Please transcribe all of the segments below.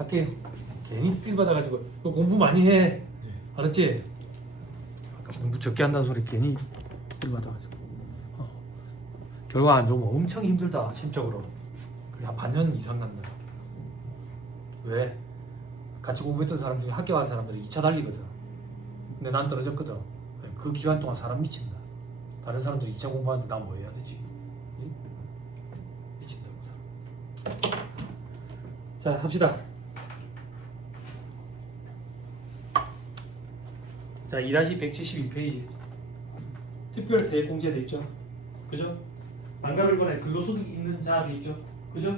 할게. 괜히 필 받아가지고 너 공부 많이 해. 알았지? 아까 공부 적게 한다는 소리 괜히 필 받아가지고. 결과 안 좋으면 엄청 힘들다 심적으로. 그래 한 반년 이상 간다. 왜? 같이 공부했던 사람 중에 합격한 사람들이 2차 달리거든. 근데 난 떨어졌거든. 그 기간 동안 사람 미친다. 다른 사람들이 2차 공부하는데 난 뭐 해야 되지? 응? 미친다고 사람. 자 합시다. 자 2-172페이지 특별세액공제 돼 있죠? 그죠? 만가로 이번에 근로소득이 있는 자가 돼 있죠? 그죠?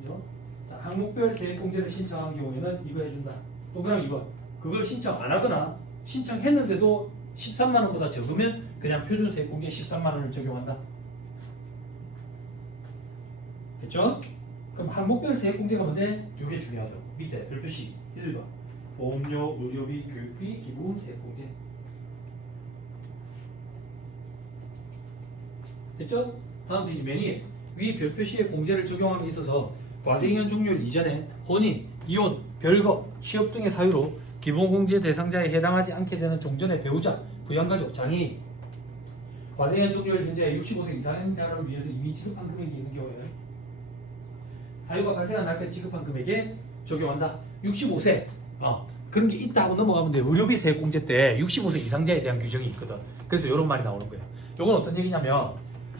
그죠? 자 항목별 세액공제를 신청한 경우에는 이거 해준다. 동그라미 2번. 그걸 신청 안 하거나 신청했는데도 13만 원보다 적으면 그냥 표준 세액공제 13만 원을 적용한다. 됐죠? 그럼 항목별 세액공제가 뭔데? 이게 중요하다고. 밑에 별표시 1번. 보험료, 의료비, 교육비, 기부금 세액공제. 됐죠? 다음 페이지 맨 위에 위 별표시의 공제를 적용함에 있어서 과세기간 종료일 이전에 혼인, 이혼, 별거, 취업 등의 사유로 기본공제 대상자에 해당하지 않게 되는 종전의 배우자, 부양가족, 장애인 과세기간 종료일 현재 65세 이상인 자를 위해서 이미 지급한 금액이 있는 경우에는 사유가 발생한 날까지 지급한 금액에 적용한다. 65세 그런 게 있다고 넘어가면 돼. 의료비 세액공제 때 65세 이상자에 대한 규정이 있거든. 그래서 이런 말이 나오는 거야. 이건 어떤 얘기냐면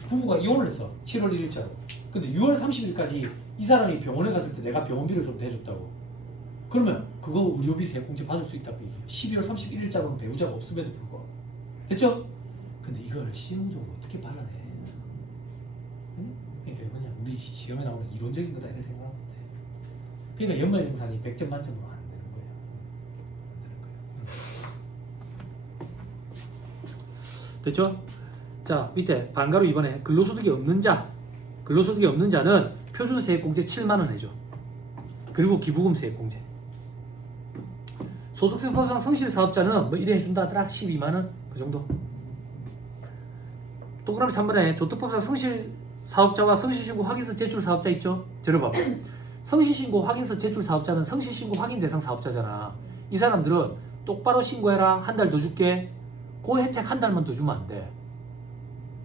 부부가 이혼을 했어. 7월 1일자로. 근데 6월 30일까지 이 사람이 병원에 갔을 때 내가 병원비를 좀 대줬다고. 그러면 그거 의료비 세액공제 받을 수 있다고 얘기해. 12월 31일자로는 배우자가 없음에도 불구하고. 됐죠? 근데 이걸 실무적으로 어떻게 받아내? 응? 그러니까 뭐냐 우리 시험에 나오는 이론적인 거다 이렇게 생각하면 돼. 그러니까 연말정산이 100점 만점으로 안 되는 거야. 됐죠? 자 밑에 반가로 이번에 근로소득이 없는 자는 표준세액공제 7만원 해줘. 그리고 기부금 세액공제. 소득세법상 성실사업자는 뭐 이래 해준다 하더라. 12만원 그 정도. 동그라미 3번에 조특법상 성실사업자와 성실신고 확인서 제출 사업자 있죠? 들어봐봐. 성실신고 확인서 제출 사업자는 성실신고 확인 대상 사업자잖아. 이 사람들은 똑바로 신고해라. 한 달 더 줄게. 그 혜택 한 달만 더 주면 안 돼.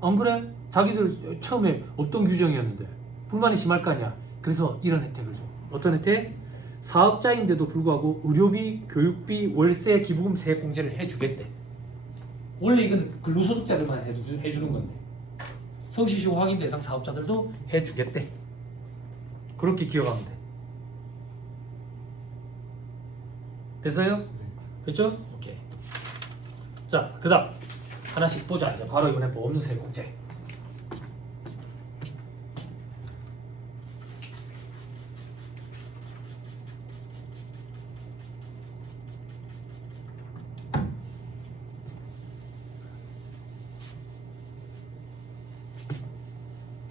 안 그래? 자기들 처음에 없던 규정이었는데 불만이 심할 거 아니야. 그래서 이런 혜택을 줘. 어떤 혜택? 사업자인데도 불구하고 의료비, 교육비, 월세, 기부금 세액공제를 해주겠대. 원래 이건 근로소득자들만 해주는 건데 성실신고 확인 대상 사업자들도 해주겠대. 그렇게 기억하면 돼. 됐어요? 됐죠? 오케이. 자, 그 다음 하나씩 보자. 이제 바로 이번에 보험료 세액공제.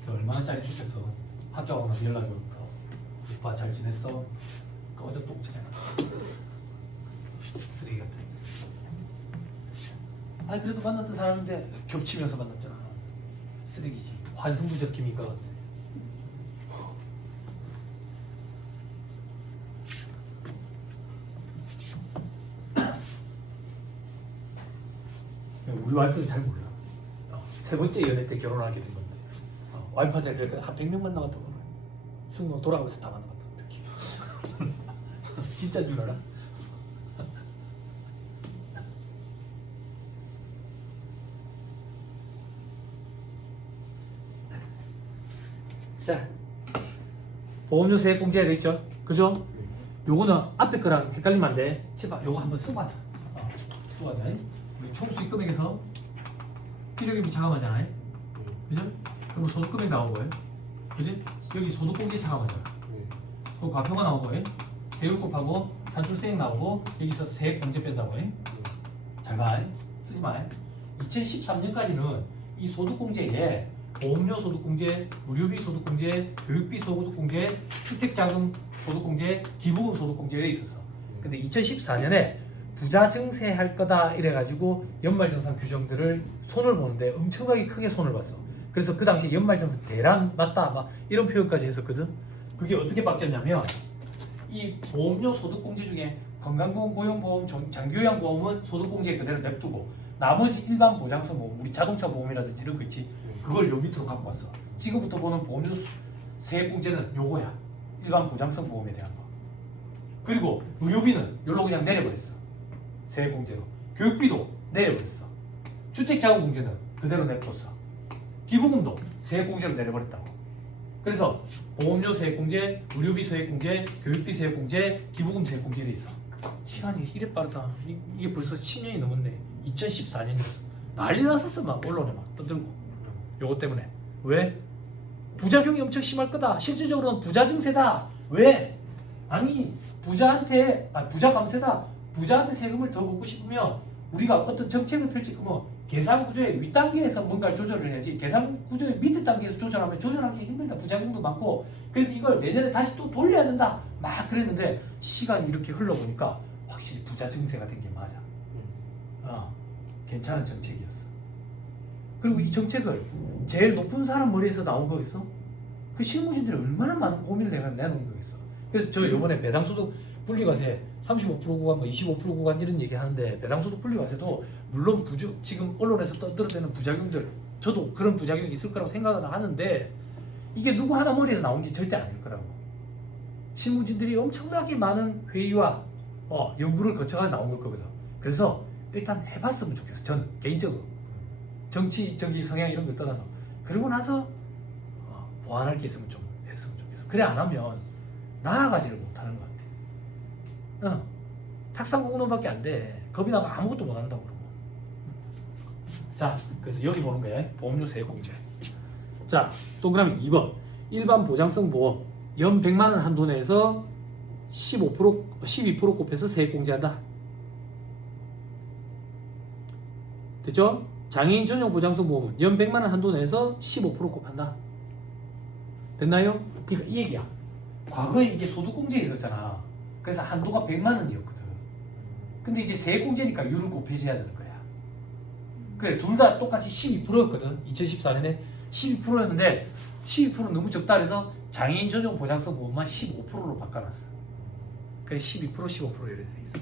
얼마나 짜리 죽겠어. 학교 가면 연락이 올까. 오빠 잘 지냈어? 꺼져 똥차야. 쓰레기 같은. 아니 그래도 만났던 사람인데 겹치면서 만났잖아. 쓰레기지. 환승부적 기미가. 우리 와이프는 잘 몰라. 세 번째 연애 때 결혼하게 된 건데 와이프한테 한 100명 만나갔다고 그래. 승로 돌아가면서 다 만나갔다고 느낌. 진짜인 줄 알아? 자, 보험료 세액공제 돼 있죠? 그죠? 요거는 앞에 거랑 헷갈리면 안 돼. 제발 요거 한번 쓰고 하자. 쓰고 하자. 우리 총 수익 금액에서 필요금이 차감하잖아요. 그죠? 그럼 소득금액 나온 거예요. 그지? 여기 소득공제 차감하잖아. 그럼 과표가 나온 거예요. 세율곱하고 산출세액 나오고 여기서 세액공제 뺀다고 해. 잘 봐. 쓰지 마. 2013년까지는 이 소득공제에 보험료 소득공제, 의료비 소득공제, 교육비 소득공제, 주택자금 소득공제, 기부금 소득공제에 있었어. 근데 2014년에 부자 증세할 거다 이래가지고 연말정산 규정들을 손을 보는데 엄청나게 크게 손을 봤어. 그래서 그 당시 연말정산 대란 맞다 막 이런 표현까지 했었거든. 그게 어떻게 바뀌었냐면 이 보험료 소득공제 중에 건강보험, 고용보험, 장기요양보험은 소득공제 그대로 냅두고 나머지 일반 보장성 보험, 우리 자동차 보험이라든지 이런 거 있지, 그걸 요 밑으로 갖고 왔어. 지금부터 보는 보험료 세액공제는 요거야. 일반 보장성 보험에 대한 거. 그리고 의료비는 요로 그냥 내려버렸어. 세액공제로. 교육비도 내려버렸어. 주택자금공제는 그대로 냅뒀어. 기부금도 세액공제로 내려버렸다고. 그래서 보험료 세액공제, 의료비 세액공제, 교육비 세액공제, 기부금 세액공제 돼 있어. 시간이 이래 빠르다. 이게 벌써 10년이 넘었네. 2014년이었어. 난리 났었어. 막 언론에 막 떠들고. 요거 때문에. 왜? 부작용이 엄청 심할 거다. 실질적으로는 부자 증세다. 왜? 아니 부자한테 부자 감세다. 부자한테 세금을 더 걷고 싶으면 우리가 어떤 정책을 펼칠 거면 계산 구조의 윗단계에서 뭔가를 조절을 해야지, 계산 구조의 밑에 단계에서 조절하면 조절하기 힘들다. 부작용도 많고. 그래서 이걸 내년에 다시 또 돌려야 된다. 막 그랬는데 시간이 이렇게 흘러보니까 확실히 부자 증세가 된 게 맞아. 괜찮은 정책이었어. 그리고 이 정책을 제일 높은 사람 머리에서 나온 거겠어? 그 실무진들이 얼마나 많은 고민을 내놓은 거겠어. 그래서 저 이번에 배당소득 분리과세 35% 구간, 뭐 25% 구간 이런 얘기 하는데, 배당소득 분리과세도 물론 지금 언론에서 떠들어대는 부작용들, 저도 그런 부작용이 있을 거라고 생각을 하는데 이게 누구 하나 머리에서 나온 게 절대 아닐 거라고. 실무진들이 엄청나게 많은 회의와 연구를 거쳐가 나온 걸 거거든. 그래서 일단 해봤으면 좋겠어. 저는 개인적으로 정치 성향 이런 걸 떠나서. 그러고 나서 보완할 게 있으면 좀 했으면 좋겠어. 그래 안 하면 나아가지를 못하는 것 같아. 탁상공론밖에 안 돼. 겁이 나서 아무것도 못 한다고 그러고. 자, 그래서 여기 보는 거야. 보험료 세액공제. 자, 동그라미 2번. 일반 보장성 보험 연 100만 원 한도 내에서 12% 곱해서 세액공제한다. 됐죠? 장애인 전용 보장성 보험은 연 100만 원 한도 내에서 15% 곱한다. 됐나요? 그러니까 이 얘기야. 과거에 이게 소득공제에 있었잖아. 그래서 한도가 100만 원이었거든. 근데 이제 세액공제니까 유를 곱해줘야 되는 거야. 그래, 둘 다 똑같이 12%였거든. 2014년에 12%였는데 12%는 너무 적다 그래서 장애인 전용 보장성 보험만 15%로 바꿔놨어. 그래, 12%, 15% 이렇게 돼 있어.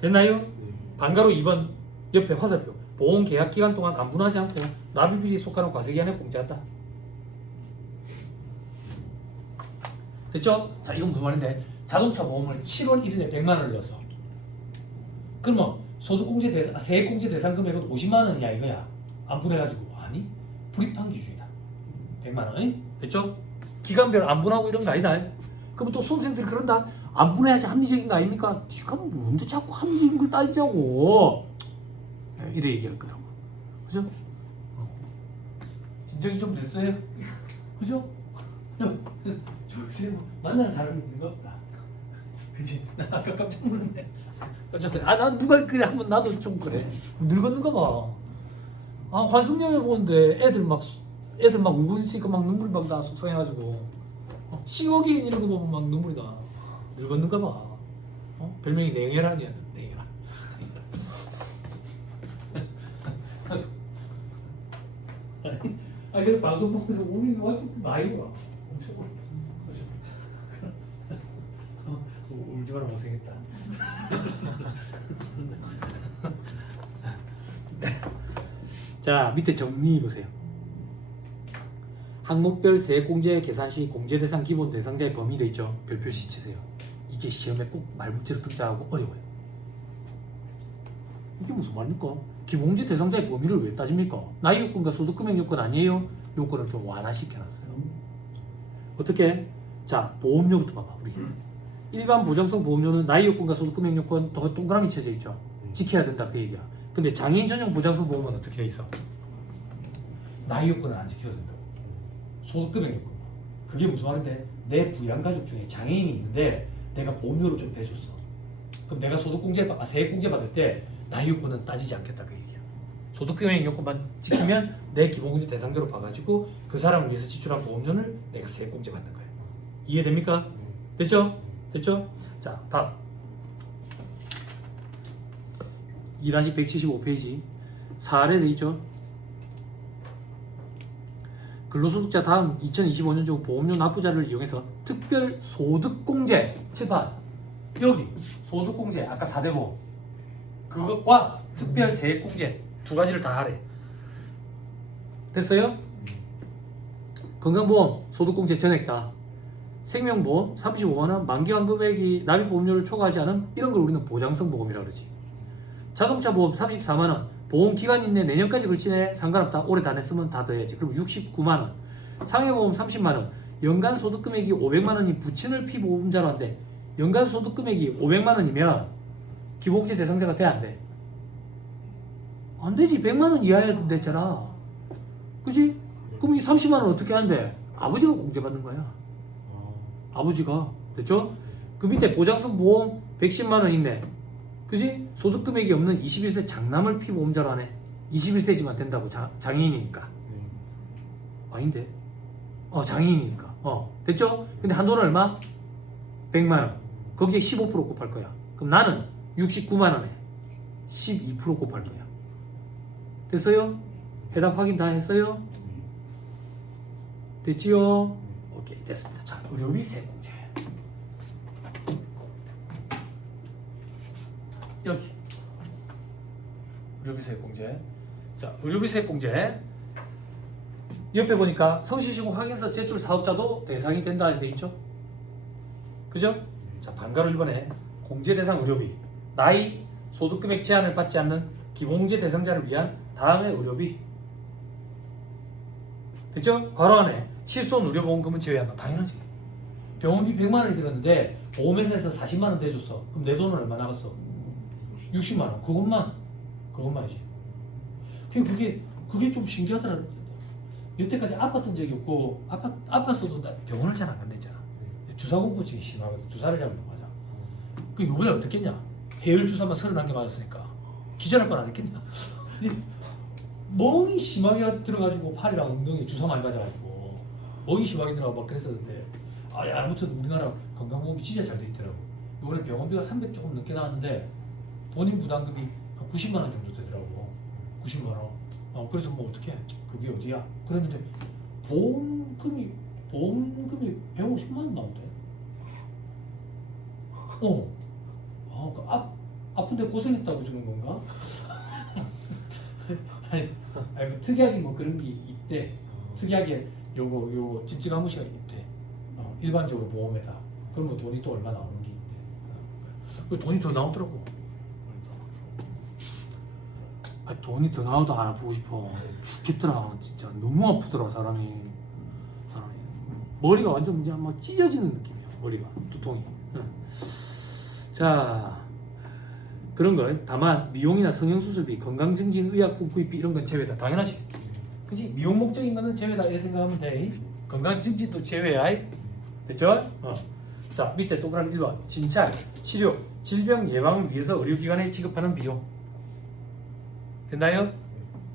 됐나요? 반가로 2번 옆에 화살표. 보험 계약 기간 동안 안분하지 않고 납입일이 속하는 과세기간에 공제한다. 됐죠? 자, 이건 무슨 말인데, 자동차 보험을 7월 1일에 100만 원을 넣었어. 그러면 세액공제 대상 금액은 50만 원이야 이거야. 안분해가지고. 아니, 불입한 기준이다. 100만 원. 됐죠? 기간별 안분하고 이런 거 아니다. 그럼 또 수험생들이 그런다. 안분해야지 합리적인 거 아닙니까? 지가 뭔데 자꾸 합리적인 걸 따지자고. 이래 얘기할 거라고. 그죠? 진정이 좀 됐어요? 그죠? 저기서 만나는 사람이 있는 거 없다. 그치? 나 아까 깜짝 놀랐네. 깜짝 놀랐네. 난 누가 그래 하면 나도 좀 그래. 늙었는가 봐. 환승연애 보는데 애들 막 울고 있으니까 막 눈물이 막 나, 속상해가지고. 싱어게인 이런 거 보면 막 눈물이 나. 늙었는가 봐. 별명이 냉혈한이었는데. 냉혈한. 그래서 방송 보면서 우리 와이프 많이 와. 엄청 와. 울지 마라, 못생겼다. 자, 밑에 정리 보세요. 항목별 세액공제 계산 시 공제 대상 기본 대상자의 범위 돼 있죠. 별표시 치세요. 이게 시험에 꼭 말문제로 등장하고 어려워요. 이게 무슨 말입니까? 기본공제 대상자의 범위를 왜 따집니까? 나이 요건과 소득금액 요건 아니에요? 요건을 좀 완화시켜놨어요. 어떻게? 자, 보험료부터 봐봐. 우리 일반 보장성 보험료는 나이 요건과 소득금액 요건 더 동그라미 쳐져 있죠. 지켜야 된다 그 얘기야. 근데 장애인 전용 보장성 보험은 어떻게 돼 있어? 나이 요건은 안 지켜야 된다. 소득금액 요건. 그게 무슨 말인데, 내 부양가족 중에 장애인이 있는데 내가 보험료를 좀 대줬어. 그럼 내가 세액공제 받을 때 나이 요건은 따지지 않겠다 그 얘기야. 소득금액 요건만 지키면 내 기본공제 대상자로 봐가지고 그 사람을 위해서 지출한 보험료를 내가 세액공제 받는 거야. 이해됩니까? 됐죠? 됐죠? 자, 다음 2-175페이지 사례 돼 있죠? 근로소득자 다음 2025년중 보험료 납부자를 이용해서 특별소득공제 칠판 여기 소득공제 아까 4대 보험 그것과 특별세액공제 두 가지를 다 하래. 됐어요? 건강보험 소득공제 전액다. 생명보험 35만원 만기한 금액이 납입보험료를 초과하지 않음 이런 걸 우리는 보장성 보험이라고 그러지. 자동차 보험 34만원 보험 기간 있네 내년까지 걸치네 상관없다. 올해 다 냈으면 다 더해야지. 그럼 69만원. 상해보험 30만원 연간 소득금액이 500만원이 부친을 피보험자로 한대. 연간 소득금액이 500만원이면 기본공제 대상자가 돼 안 돼? 안 되지. 100만원 이하여야 된댔잖아. 그지? 그럼 이 30만원 어떻게 한대? 아버지가 공제받는 거야. 아버지가. 됐죠? 그 밑에 보장성 보험 110만원 있네. 그지? 소득금액이 없는 21세 장남을 피보험자로 하네. 21세지만 된다고. 장애인이니까. 아닌데? 장애인이니까. 됐죠? 근데 한도는 얼마? 100만원. 거기에 15% 곱할 거야. 그럼 나는 69만원에 12% 곱할 거야. 됐어요? 해답 확인 다 했어요? 됐지요? 오케이, 됐습니다. 자, 의료비세 공제. 여기 의료비세 공제. 자, 의료비세 공제 옆에 보니까 성실신고 확인서 제출 사업자도 대상이 된다 돼 있죠? 그죠? 자, 반가로 1번에 공제 대상 의료비 나이 소득금액 제한을 받지 않는 기본공제 대상자를 위한 다음의 의료비 됐죠? 괄호 안에 실손 의료보험금은 제외한다. 당연하지. 병원비 100만원이 들었는데 보험회사에서 40만원 대줬어. 그럼 내 돈은 얼마 나갔어? 60만원. 그것만이지. 그게 좀 신기하더라. 여태까지 아팠던 적이 없고 아팠어도 나 병원을 잘 안 간댔잖아. 주사공포증이 심하거든. 주사를 잘 못 맞아. 그 요번에 어떻겠냐? 해열 주사만 31개 맞았으니까 기절할 뻔 안 했겠냐? 멍이 심하게 들어가지고 팔이랑 엉덩이에 주사 많이 맞아가지고 멍이 심하게 들어가고 막 그랬었는데 아무튼 우리나라 건강보험이 진짜 잘 돼 있더라고. 이번에 병원비가 300 조금 넘게 나왔는데 본인 부담금이 한 90만 원 정도 되더라고. 90만 원. 그래서 뭐 어떻게 그게 어디야? 그랬는데 보험금이 150만 원 나온대. 아픈데 고생했다고 주는 건가? 아니 뭐 특이하게 뭐 그런 게 있대. 특이하게 요거 찝찝한무시가 있대. 일반적으로 보험에다. 그러면 돈이 또 얼마 나오는 게 있대. 돈이 더 나오더라고. 돈이 더 나와도 안 아프고 싶어. 죽겠더라. 진짜 너무 아프더라 사람이. 머리가 완전 그냥 막 찢어지는 느낌이야. 머리가 두통이. 자, 그런 걸 다만 미용이나 성형수술비, 건강증진 의약품 구입비 이런 건 제외다. 당연하지. 그치? 미용 목적인 거는 제외다 이렇게 생각하면 돼. 건강증진도 제외야. 됐죠? 자, 밑에 동그라미 1번 진찰, 치료, 질병 예방을 위해서 의료기관에 지급하는 비용. 됐나요?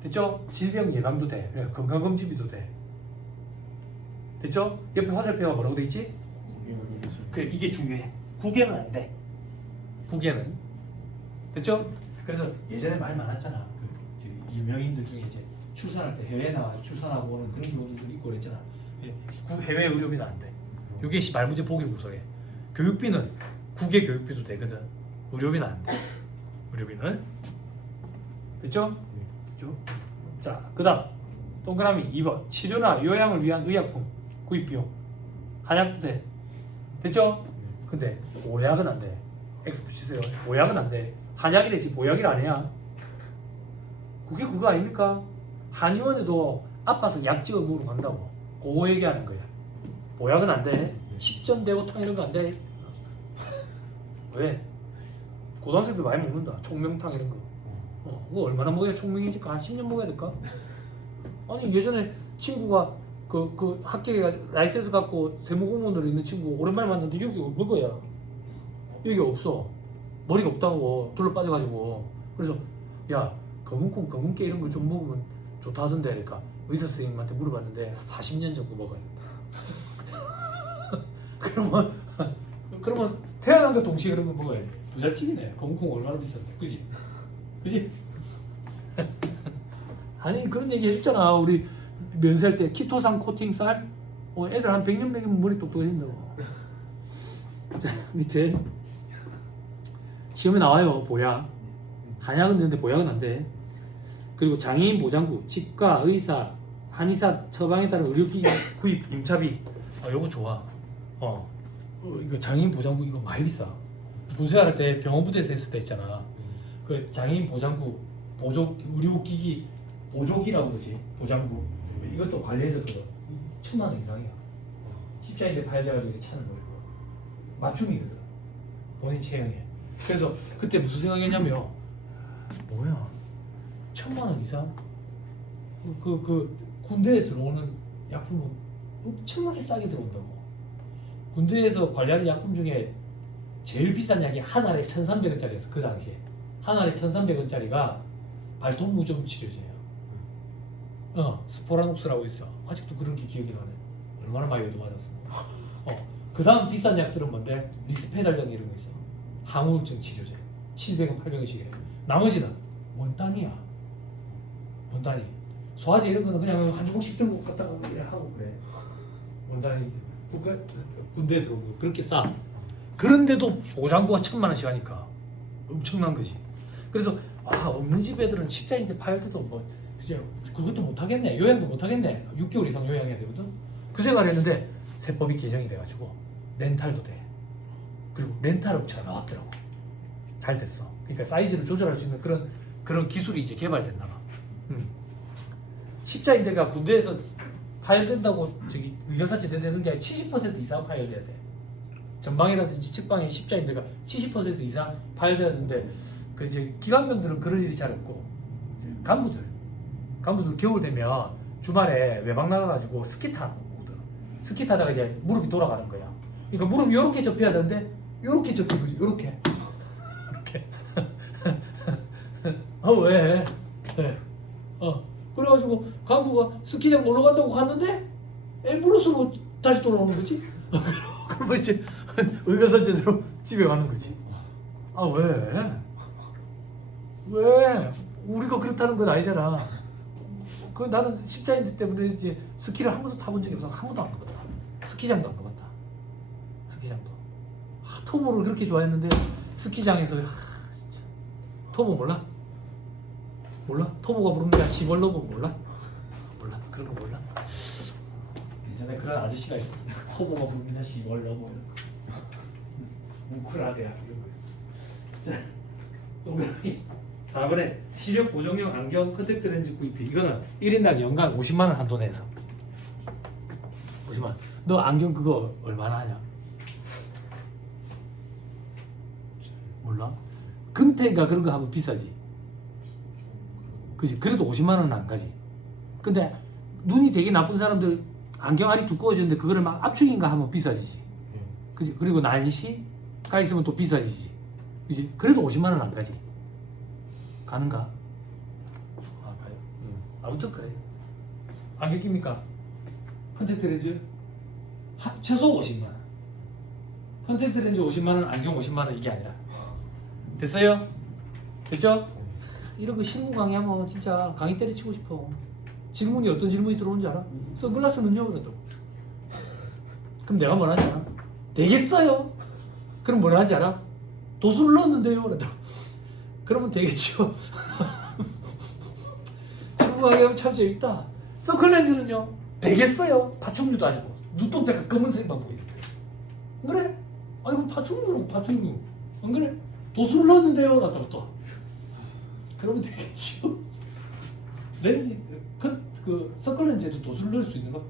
됐죠? 질병 예방도 돼. 건강검진비도 돼. 됐죠? 옆에 화살표가 뭐라고 돼 있지? 그래, 이게 중요해. 국외는 안 돼. 국외는. 됐죠? 그래서 예전에 말 많았잖아. 그 유명인들 중에 이제 출산할 때 해외에 나와서 출산하고 오는 그런 경우들도 있고 그랬잖아. 해외 의료비는 안 돼. 이게 말문제 보기 구석에. 교육비는 국외 교육비도 되거든. 의료비는 안 돼. 의료비는. 됐죠? 됐죠? 자, 그 다음 동그라미 2번 치료나 요양을 위한 의약품 구입 비용. 한약도 돼. 됐죠? 근데 보약은 안 돼. X 붙이세요. 보약은 안 돼. 한약이랬지 보약이 아니야. 그게 그거 아닙니까? 한의원에도 아파서 약 찍어 먹으러 간다고. 그거 얘기하는 거야. 보약은 안 돼. 식전대오탕 이런 거 안 돼. 왜? 고등학생들 많이 먹는다. 총명탕 이런 거. 그거 얼마나 먹어야 총명이지? 한 10년 먹어야 될까? 아니 예전에 친구가 그 학교에 라이센스 갖고 세무공무원으로 있는 친구 오랜만에 만났는데 여기 먹어야 여기 없어. 머리가 없다고 둘러 빠져가지고. 그래서 야 검은콩 검은깨 이런 걸 좀 먹으면 좋다 하던데. 그러니까 의사 선생님한테 물어봤는데 40년 정도 먹어야 된다. 그러면 태어난과 동시에 그런 거 먹어야 돼. 부잣집이네. 검은콩 얼마나 비싼데. 그지? 아니 그런 얘기 해줬잖아. 우리 면세할 때 키토산 코팅 쌀 애들 한 100년 먹이면 머리 똑똑해진다고. 자, 밑에 시험에 나와요. 보약 한약은 되는데 보약은 안 돼. 그리고 장애인 보장구, 치과, 의사, 한의사 처방에 따른 의료기기 구입 임차비. 요거 좋아. 이거 장애인 보장구 이거 많이 비싸. 군생활할 때 병원 부대에서 했을 때 있잖아. 그 장애인 보장구 보조 의료기기 보조기라고 그러지. 보장구 이것도 관리해서 그거 1,000만 원 이상이야. 십자인대 파열돼가지고 차는 거예요. 맞춤이거든. 본인 체형에. 그래서 그때 무슨 생각했냐면 뭐야 1,000만 원 이상? 그 군대에 들어오는 약품은 엄청나게 싸게 들어온다고. 군대에서 관리하는 약품 중에 제일 비싼 약이 한 알에 1,300원짜리였어. 그 당시에 한 알에 1,300원짜리가 발톱 무좀 치료제야. 스포라녹스라고 있어. 아직도 그런 게 기억이 나네. 얼마나 많이 얻어맞았어. 그 다음 비싼 약들은 뭔데? 리스페달전 이런 거 있어. 항우울증 치료제 700원 800원씩 해. 나머지는 원단이야. 원단이 소화제 이런 거는 그냥 한 주먹씩 들고 갔다가 하고 그래. 원단이 군대에 들어오고 그렇게 싸. 그런데도 보장구가 1,000만 원씩 하니까 엄청난 거지. 그래서 없는 집 애들은 십자인대 파열 때도 뭐 이제 그것도 못 하겠네. 요양도 못 하겠네. 6개월 이상 요양해야 되거든. 그 생각을 했는데 세법이 개정이 돼가지고 렌탈도 돼. 그리고 렌탈 업체가 나왔더라고. 잘 됐어. 그러니까 사이즈를 조절할 수 있는 그런 기술이 이제 개발됐나 봐. 십자인대가 군대에서 파열된다고 저기 의료사치 되는 게 아니라 70% 이상 파열돼야 돼. 전방이라든지 측방에 십자인대가 70% 이상 파열돼야 되는데 그 이제 기관병들은 그럴 일이 잘 없고 간부들 겨울 되면 주말에 외박 나가가지고 스키 타고 오거든. 스키 타다가 이제 무릎이 돌아가는 거야. 그러니까 무릎이 이렇게 접혀야 되는데 이렇게 접히고 이렇게 왜? 네. 그래가지고 간부가 스키장 놀러 간다고 갔는데 앰뷸런스로 다시 돌아오는 거지. 그러면 이제 의사선제대로 집에 가는 거지. 왜? 우리가 그렇다는 건 아니잖아. 나는 십자인대 때문에 이제 스키를 한 번도 타본 적이 없어. 한 번도 안 가봤다. 스키장도 안 가봤다. 스키장도. 토보를 그렇게 좋아했는데 스키장에서 진짜. 토보 몰라? 토보가 부릅니다. 시벌로보 몰라? 그런 거 몰라? 예전에 그런 아저씨가 있었어. 토보가 부릅니다. 시벌로보 우크라데아 이런 거 있었어. 자, 동그라미 4번에 시력 보정용 안경 컨택트 렌즈 구입비. 이거는 1인당 연간 50만 원 한도 내에서 50만 원. 너 안경 그거 얼마나 하냐? 몰라? 금태가 그런 거 하면 비싸지. 그지? 그래도 50만 원은 안 가지. 근데 눈이 되게 나쁜 사람들 안경 알이 두꺼워지는데 그거를 막 압축인가 하면 비싸지지. 그지? 그리고 난시가 있으면 또 비싸지지. 그지? 그래도 50만 원 안 가지. 가는가? 가요. 아무튼 그래. 안경 낍니까? 컨택트 렌즈 최소 50만 원. 컨택트 렌즈 50만 원, 안경 50만 원 이게 아니라. 됐어요? 됐죠? 이런 거 실무 강의하면 진짜 강의 때려치고 싶어. 질문이 어떤 질문이 들어오는지 알아? 선글라스는요? 그랬다고. 그럼 내가 뭐라 하지 알아? 되겠어요? 그럼 뭐라 하지 알아? 도수를 넣었는데요? 그랬다고. 그러면 되겠죠. 실무 강의하면 참 재밌다. 선글렌즈는요? 되겠어요? 파충류도 아니고 눈동자가 검은색만 보이는데. 안 그래? 아이고 파충류. 안 그래? 도수를 넣었는데요? 그랬다고 또. 그러면 되겠죠. 렌즈 그 선글렌즈에도 도수를 넣을 수 있는 것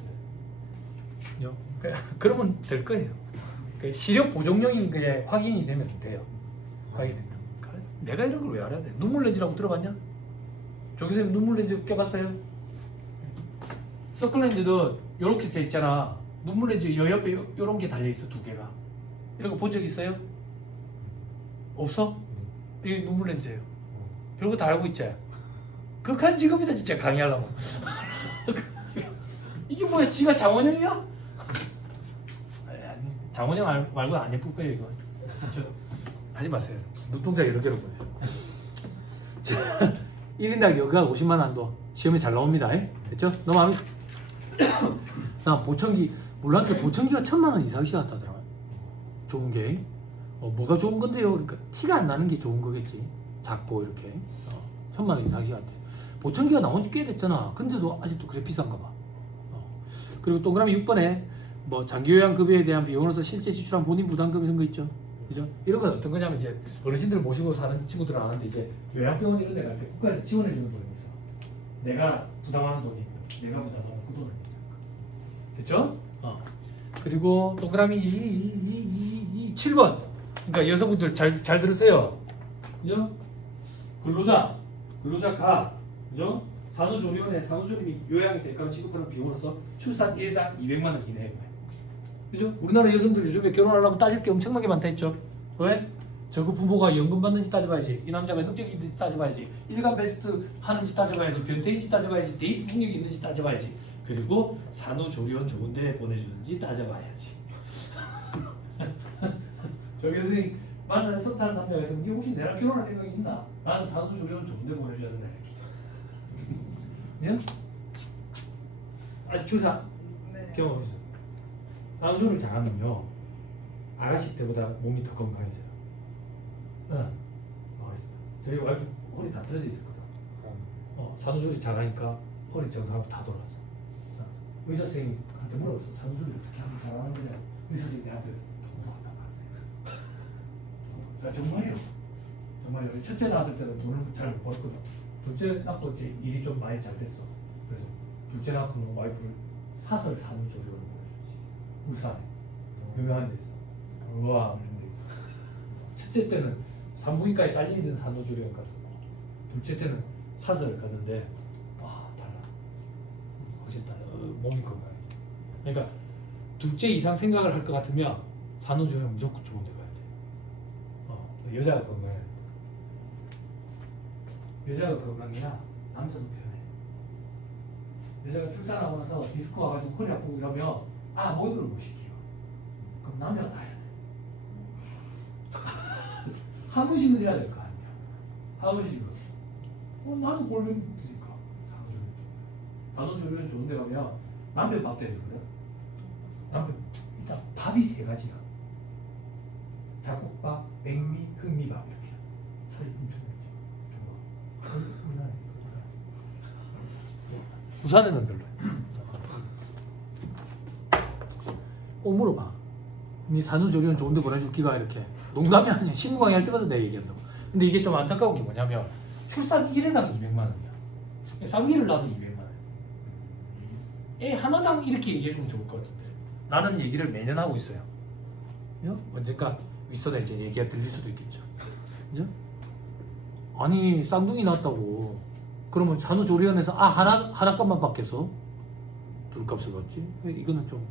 같아요. 그러면 될 거예요. 시력 보정용인 게 확인이 되면 돼요. 확인되면. 내가 이런 걸 왜 알아야 돼? 눈물 렌즈라고 들어봤냐? 조교수님 눈물 렌즈 껴봤어요? 선글렌즈도 이렇게 돼 있잖아. 눈물 렌즈 여 옆에 요런 게 달려 있어. 2개가. 이런 거 본 적 있어요? 없어? 이게 눈물 렌즈예요. 별거 다 알고 있지? 극한 직업이다 진짜 강의하려면. 이게 뭐야? 지가 장원영이야? 장원영 말고 안 예쁠 거예요 이거. 하지 마세요. 눈동자 여러 개로 보내요. 자, 1인당 연간 50만 원 한도 시험에 잘 나옵니다. 됐죠? 넘어갑니다. 나 보청기 몰랐는데 보청기가 1,000만 원 이상씩 왔다더라. 좋은 게. 뭐가 좋은 건데요? 그러니까 티가 안 나는 게 좋은 거겠지. 작고 이렇게 1,000만 원 이상씩 왔대. 보청기가 나온 지 꽤 됐잖아. 근데도 아직도 그래 비싼가 봐. 그리고 동그라미 6번에 뭐 장기요양급여에 대한 비용으로서 실제 지출한 본인 부담금 이런 거 있죠. 그죠? 이런 건 어떤 거냐면 이제 어르신들 모시고 사는 친구들은 아는데 이제 요양병원 이런 데 갈 때 국가에서 지원해 주는 돈이 있어. 내가 부담하는 돈이 있고 내가 부담하는 그 돈을 됐죠? 그리고 동그라미 7번. 그러니까 여성분들 잘 들으세요. 그죠? 근로자가 그죠? 산후조리원에 산후조리비 요양의 대가로 지급하는 비용으로서 출산 1당 200만 원 이내에. 그죠? 우리나라 여성들 요즘에 결혼하려면 따질 게 엄청나게 많다 했죠. 왜? 저거 부모가 연금 받는지 따져봐야지. 이 남자가 능력이 있는지 따져봐야지. 일간 베스트 하는지 따져봐야지. 변태인지 따져봐야지. 데이트 폭력이 있는지 따져봐야지. 그리고 산후조리원 좋은 데 보내주는지 따져봐야지. 저기 선생님 만난 썸타는 남자가 있으면 니 혹시 내랑 결혼할 생각이 있나? 나는 산후조리원 좋은 데 보내줘야 된다 이렇게. 아직 주사 경험이죠. 산후조리를 잘하면요 아가씨 때보다 몸이 더 건강해져요. 저희 와이프 허리 다 떨어져 있었거든. 산후조리 잘하니까 허리 정상으로 다 돌아왔어. 의사 선생님한테 물어봤어. 산후조리 어떻게 하면 잘하는데 의사 선생님이 나한테 돈 갖다 받았어요. 정말이요. 정말요. 첫째 낳았을 때는 돈을 잘 못 벌거든. 둘째 낳고 이제 일이 좀 많이 잘 됐어. 그래서 둘째 낳고는 와이프를 사설 산후조리원을 보내줬지. 울산에 유명한 데 있어. 우와 이런 데 있어. 첫째 때는 산부인과에 딸려 있는 산후조리원 갔었고, 둘째 때는 사설 갔는데 달라. 확실히 달라. 몸이 건강해. 그러니까 둘째 이상 생각을 할 것 같으면 산후조리원 무조건 좋은 데 가야 돼. 여자가 건강해. 여자가 건강이야 남자도 편해. 여자가 출산하고 나서 디스크 와가지고 허리 아프고 이러면 목욕을 못 시켜. 그럼 남자가 다 해야 돼. 한 번씩은 해야 될 거 아니야. 한 번씩은. 나도 골뱅이 드니까. 산후조리원 좋은 데 가면 남편 밥도 해주거든. 남편 일단 밥이 3가지야. 잡곡밥, 백미, 흑미밥 이렇게. 살이 엄청 좋아. 부산에는 별로야. 꼭 물어봐. 니 산후조리원 좋은 데 보내줄 기가 이렇게. 농담이 아니야. 신부 강의 할 때마다 내가 얘기한다고. 근데 이게 좀 안타까운 게 뭐냐면 출산 1회당 200만 원이야. 쌍기를 낳아도 200만 원. 애 하나당 이렇게 얘기해주면 좋을 것 같은데 나는 얘기를 매년 하고 있어요. 언젠가 윗선에 이제 얘기가 들릴 수도 있겠죠. 그죠? 아니 쌍둥이 낳았다고 그러면 산후조리원에서 하나 값만 받겠어? 둘 값을 받지? 이거는 좀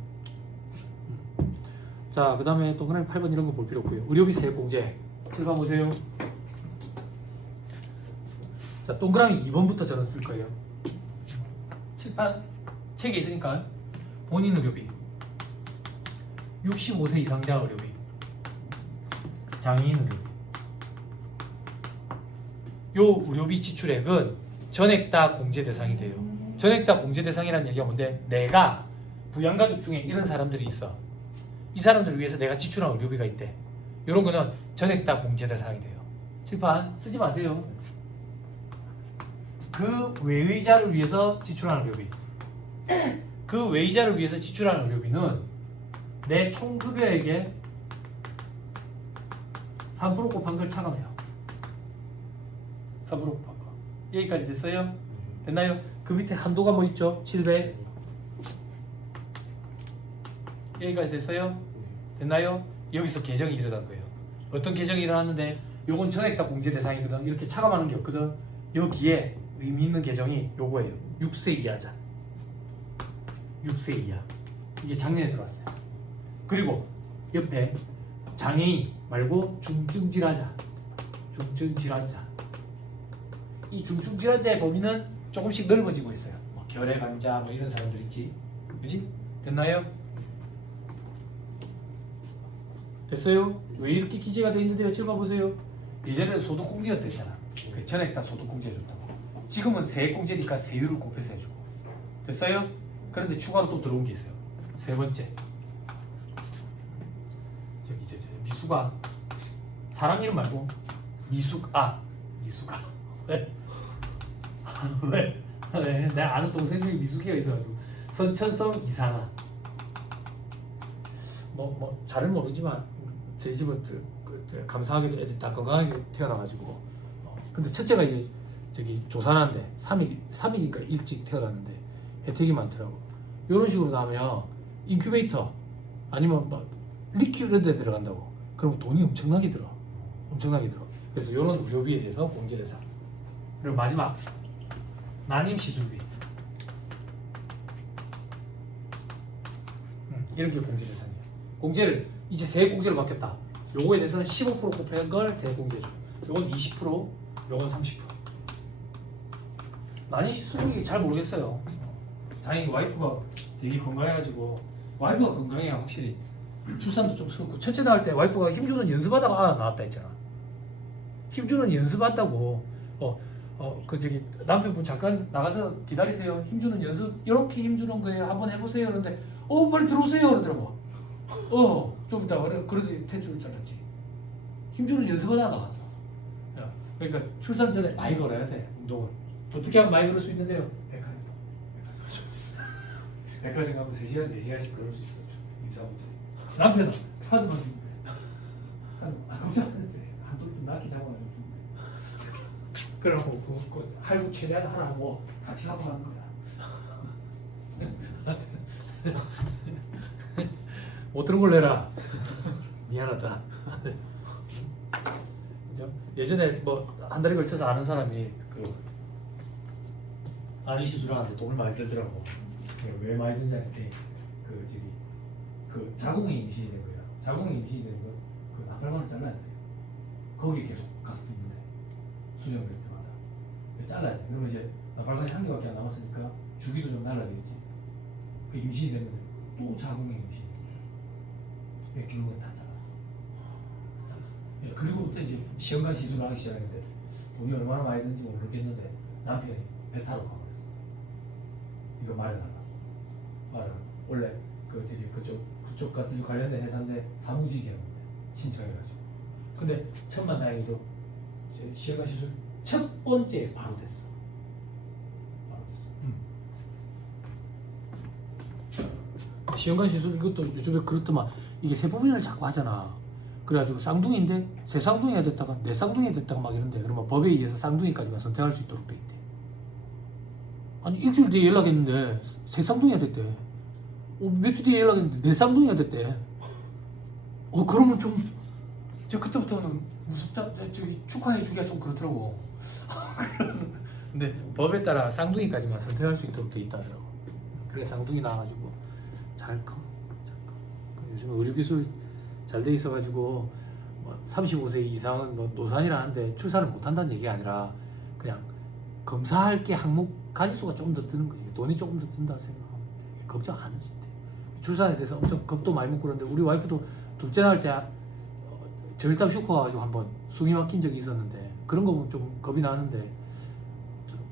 자, 그 다음에 동그라미 8번 이런 거 볼 필요 없고요. 의료비 세액공제 7번 보세요. 자, 동그라미 2번부터 저는 쓸 거예요. 7번 책에 있으니까 본인 의료비 65세 이상자 의료비 장애인 의료비 요 의료비 지출액은 전액 다 공제 대상이 돼요. 전액 다 공제 대상이라는 얘기가 뭔데 내가 부양가족 중에 이런 사람들이 있어. 이 사람들을 위해서 내가 지출한 의료비가 있대. 이런 거는 전액 다 공제 대상이 돼요. 칠판 쓰지 마세요. 그 외의자를 위해서 지출하는 의료비. 그 외의자를 위해서 지출하는 의료비는 내 총급여액의 3% 곱한 걸 차감해요. 3% 곱한 거. 여기까지 됐어요? 됐나요? 그 밑에 한도가 뭐 있죠? 700. 여기까지 됐어요? 됐나요? 여기서 개정이 일어난 거예요. 어떤 개정이 일어났는데 요건 전액 다 공제 대상이거든. 이렇게 차감하는 게 없거든. 여기에 의미 있는 개정이 요거예요. 6세 이하자. 6세 이하. 이게 작년에 들어왔어요. 그리고 옆에 장애인 말고 중증질환자. 중증질환자. 이 중증질환자의 범위는 조금씩 넓어지고 있어요. 뭐 결핵 환자 뭐 이런 사람들 있지. 그지? 됐나요? 됐어요? 왜 이렇게 기재가 되어 있는데요? 지금 봐보세요. 예전에는 소득공제였댔잖아. 전액 다 소득공제 해줬다고. 지금은 세액공제니까 세율을 곱해서 해주고. 됐어요? 그런데 추가로 또 들어온 게 있어요. 세 번째. 저기 미숙아. 사람 이름 말고 미숙아. 왜? 왜? 내가 아는 동생 중에 미숙이가 있어가지고 선천성 이상아. 뭐 잘은 모르지만 저희 집은 감사하게도 애들이 다 건강하게 태어나가지고 근데 첫째가 이제 저기 조산한데 3일인가 일찍 태어났는데 혜택이 많더라고. 이런 식으로 나면 인큐베이터 아니면 막 리큐 이런 데 들어간다고. 그럼 돈이 엄청나게 들어. 그래서 이런 의료비에 대해서 공제대상. 그리고 마지막 난임 시술비. 이런 게 공제대상이에요. 공제를 이제 세액공제를 맡겼다. 요거에 대해서는 15% 곱한 걸 세액공제죠. 요건 20%, 요건 30%. 난임 시술비 잘 모르겠어요. 다행히 와이프가 되게 건강해가지고 와이프가 건강해야 확실히 출산도 좀 수월고. 첫째 낳을 때 와이프가 힘주는 연습하다가 나왔다 했잖아. 힘주는 연습한다고. 그 저기 남편분 잠깐 나가서 기다리세요. 힘주는 연습 이렇게 힘주는 거예요. 한번 해보세요. 그런데 빨리 들어오세요. 그러더라고. 좀 이따 그러지 퇴출 줄 알았지. 힘주는 연습하다가 나왔어. 그러니까 출산 전에 많이 걸어야 돼. 운동을. 어떻게 하면 많이 걸을 수 있는데요? 백화점 가면 3시간, 4시간씩 걸을 수 있어. 임산부터. 남편은 하루만 걱정 안 해도 돼. 한도 좀 낮게 잡아가지고 그러고 그 할부 최대한 하라고 같이 하고 하는 거야. 못 들은 걸 내라. 미안하다. 예전에 뭐 한 달에 걸쳐서 아는 사람이 그 안위 시술하는데 돈을 많이 들더라고. 왜 많이 드냐 했더니 그 자궁이 임신이 된 거야. 자궁이 임신이 된 거 그 나팔관을 잘라야 돼. 거기 계속 가서 있는데 수정을 할 때마다 잘라야 돼. 그러면 이제 나팔관이 한 개밖에 안 남았으니까 주기도 좀 날라지겠지. 그 임신이 됐는데 또 자궁이 임신. 결국엔 다 잘랐어. 그리고부터 이제 시험관 시술을 하기 시작했는데 돈이 얼마나 많이 드는지 모르겠는데 남편이 배 타러 가버렸어. 이거 마련하려고. 원래 그쪽 관련된 회사인데 사무직이었는데 신청해가지고. 근데 천만다행히도 시험관 시술 첫 번째 바로 됐어. 시험관 시술 이것도 요즘에 그렇더만 이게 세부분을 자꾸 하잖아. 그래가지고 쌍둥이인데 세 쌍둥이가 됐다가 네 쌍둥이가 됐다가 막 이런데 그러면 법에 의해서 쌍둥이까지만 선택할 수 있도록 돼 있대. 아니 일주일 뒤에 연락했는데 세 쌍둥이가 됐대. 몇 주 뒤에 연락했는데 네 쌍둥이가 됐대. 그러면 좀 그때부터는 무섭다. 저기 축하해 주기가 좀 그렇더라고. 근데 법에 따라 쌍둥이까지만 선택할 수 있도록 돼 있다더라고. 그래 쌍둥이 나와가지고 잘 커. 요즘 의료기술 잘 돼 있어가지고 뭐 35세 이상은 뭐 노산이라는데 출산을 못한다는 얘기가 아니라 그냥 검사할 게 항목 가지수가 조금 더 드는 거지. 돈이 조금 더 든다 생각하면 돼. 걱정 안 해도 돼. 출산에 대해서 엄청 겁도 많이 먹고 그러는데 우리 와이프도 둘째 낳을 때 저혈당 쇼크 와가지고 한번 숨이 막힌 적이 있었는데 그런 거 보면 좀 겁이 나는데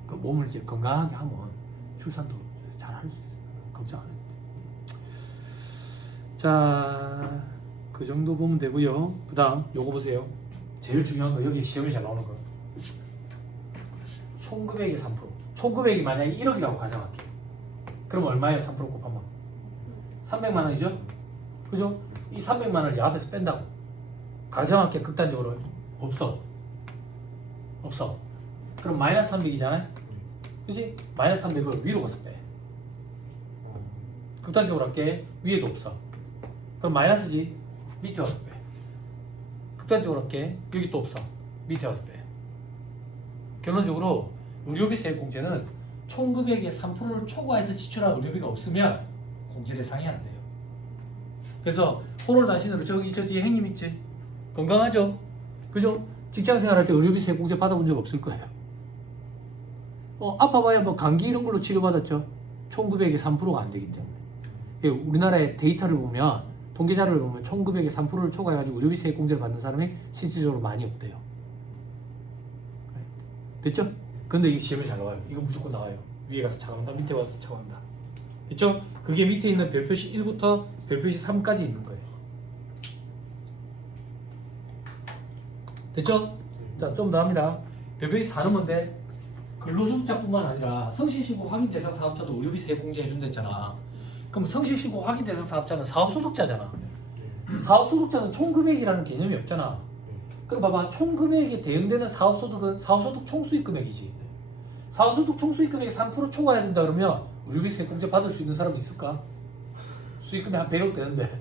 그 몸을 이제 건강하게 하면 출산도 잘 할 수 있어요. 걱정 안 해도 돼. 자, 그 정도 보면 되고요. 그 다음 요거 보세요. 제일 중요한 거 여기 시험에 잘 나오는 거. 총금액의 3%. 총금액이 만약에 1억이라고 가정할게요. 그럼 얼마예요? 3% 곱하면 300만 원이죠? 그죠? 이 300만 원을 이 앞에서 뺀다고 가정할게. 극단적으로 없어. 그럼 마이너스 300이잖아요? 그지? 마이너스 300을 위로 가서 빼. 극단적으로 할게. 위에도 없어. 그럼 마이너스지? 밑에 와서 빼. 극단적으로 할게. 여기 또 없어. 밑에 와서 빼. 결론적으로 의료비 세액공제는 총금액의 3%를 초과해서 지출한 의료비가 없으면 공제 대상이 안 돼요. 그래서 호롤 단신으로 저 뒤에 행님 있지? 건강하죠? 그죠? 직장 생활할 때 의료비 세액공제 받아본 적 없을 거예요. 아파봐야 뭐 감기 이런 걸로 치료받았죠? 총금액의 3%가 안 되기 때문에. 우리나라의 데이터를 보면 통계 자료를 보면 총금액의 3%를 초과해가지고 의료비 세액공제를 받는 사람이 실질적으로 많이 없대요. 됐죠? 근데 이게 시험에 잘 나와요. 이거 무조건 나와요. 위에 가서 차가운다, 밑에 가서 차가운다. 있죠? 그게 밑에 있는 별표시 1부터 별표시 3까지 있는 거예요. 됐죠? 자, 좀 더 합니다. 별표시 4는 뭔데? 근로소득자뿐만 아니라 성실시고 확인대상 사업자도 의료비세 공제해 준다 했잖아. 그럼 성실시고 확인대상 사업자는 사업소득자잖아. 사업소득자는 총금액이라는 개념이 없잖아. 그럼 봐봐, 총금액에 대응되는 사업소득은 사업소득 총수익금액이지. 사업소득 총수익금액이 3% 초과해야 된다 그러면 의료비세 공제 받을 수 있는 사람이 있을까? 수익금이 한 100억 되는데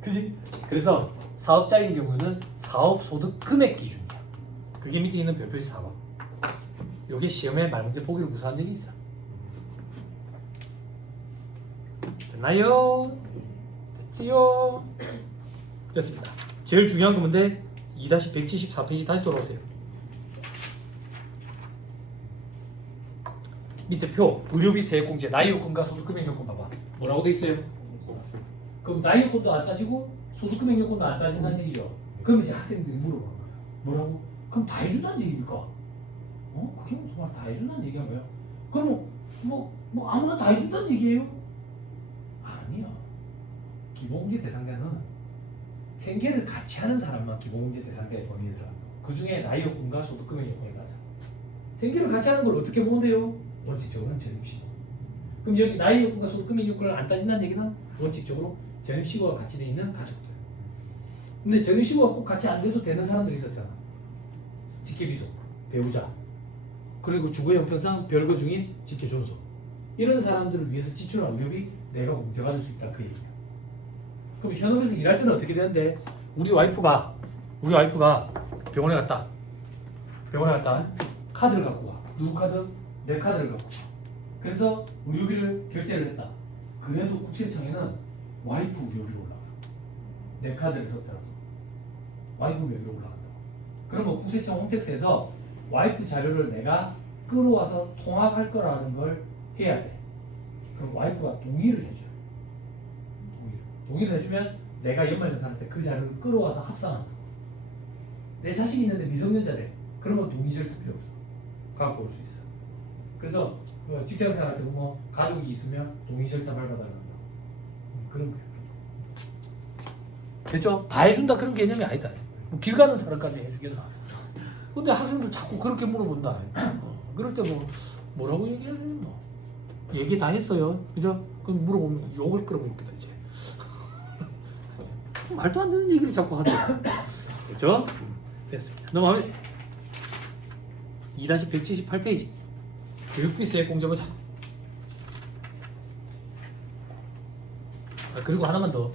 그지? 그래서 사업자인 경우는 사업소득 금액 기준이야. 그게 밑에 있는 별표시 4번. 요게 시험에 말문제 보기로 무사한 적이 있어. 됐나요? 됐지요? 됐습니다. 제일 중요한 거 뭔데? 2-174페이지 다시 돌아오세요. 밑에 표 의료비 세액공제 나이요건과 소득금액요건 봐봐. 뭐라고 돼 있어요? 그럼 나이요건도 안 따지고 소득금액요건도 안 따진다는 얘기죠. 그럼 이제 학생들이 물어봐. 뭐라고? 그럼 다 해준다는 얘기입니까? 그게 정말 다 해준다는 얘기한 거야? 그럼 뭐 아무나 다 해준다는 얘기예요? 아니야. 기본공제 대상자는 생계를 같이 하는 사람만 기본공제 대상자의 범위에 들어간다. 그 중에 나이요건과 소득금액요건을 따져. 생계를 같이 하는 걸 어떻게 보는데요? 원칙적으로는 전입시고. 그럼 여기 나이요건과 소득금액요건을 안 따진다는 얘기는 원칙적으로 전입시고가 같이 돼 있는 가족들. 근데 전입시고가 꼭 같이 안 돼도 되는 사람들이 있었잖아. 직계비속, 배우자, 그리고 주거 형편상 별거 중인 직계존속. 이런 사람들을 위해서 지출한 의료비 내가 공제받을 수 있다 그 얘기야. 그럼 현업에서 일할 때는 어떻게 되는데? 우리 와이프가 병원에 갔다. 카드를 갖고 와. 누구 카드? 내 카드를 갖고 와. 그래서 의료비를 결제를 했다. 그래도 국세청에는 와이프 의료비로 올라가. 내 카드를 썼더라도 와이프 명의로 올라간다. 그러면 국세청 홈택스에서 와이프 자료를 내가 끌어와서 통합할 거라는 걸 해야 돼. 그럼 와이프가 동의를 해줘요. 동의를 해주면 내가 연말정산할 때 그 자료를 끌어와서 합산한다. 내 자식이 있는데 미성년자래. 그러면 동의 절차 필요 없어. 갖고 올 수 있어. 그래서 직장생활 할 때 뭐 가족이 있으면 동의 절차 밟아달라고 한다. 그런 거예요. 됐죠? 다 해준다 그런 개념이 아니다. 길 가는 사람까지 해주겠나. 근데 학생들 자꾸 그렇게 물어본다. 그럴 때 뭐라고 얘기해야 되나? 얘기 다 했어요. 그죠? 그럼 물어보면 욕을 끌어먹겠다 이제. 말도 안 되는 얘기를 자꾸 하더라. 그렇죠? 됐습니다. 넘어가면 2-178페이지 교육비 세액 공제 보자. 그리고 하나만 더.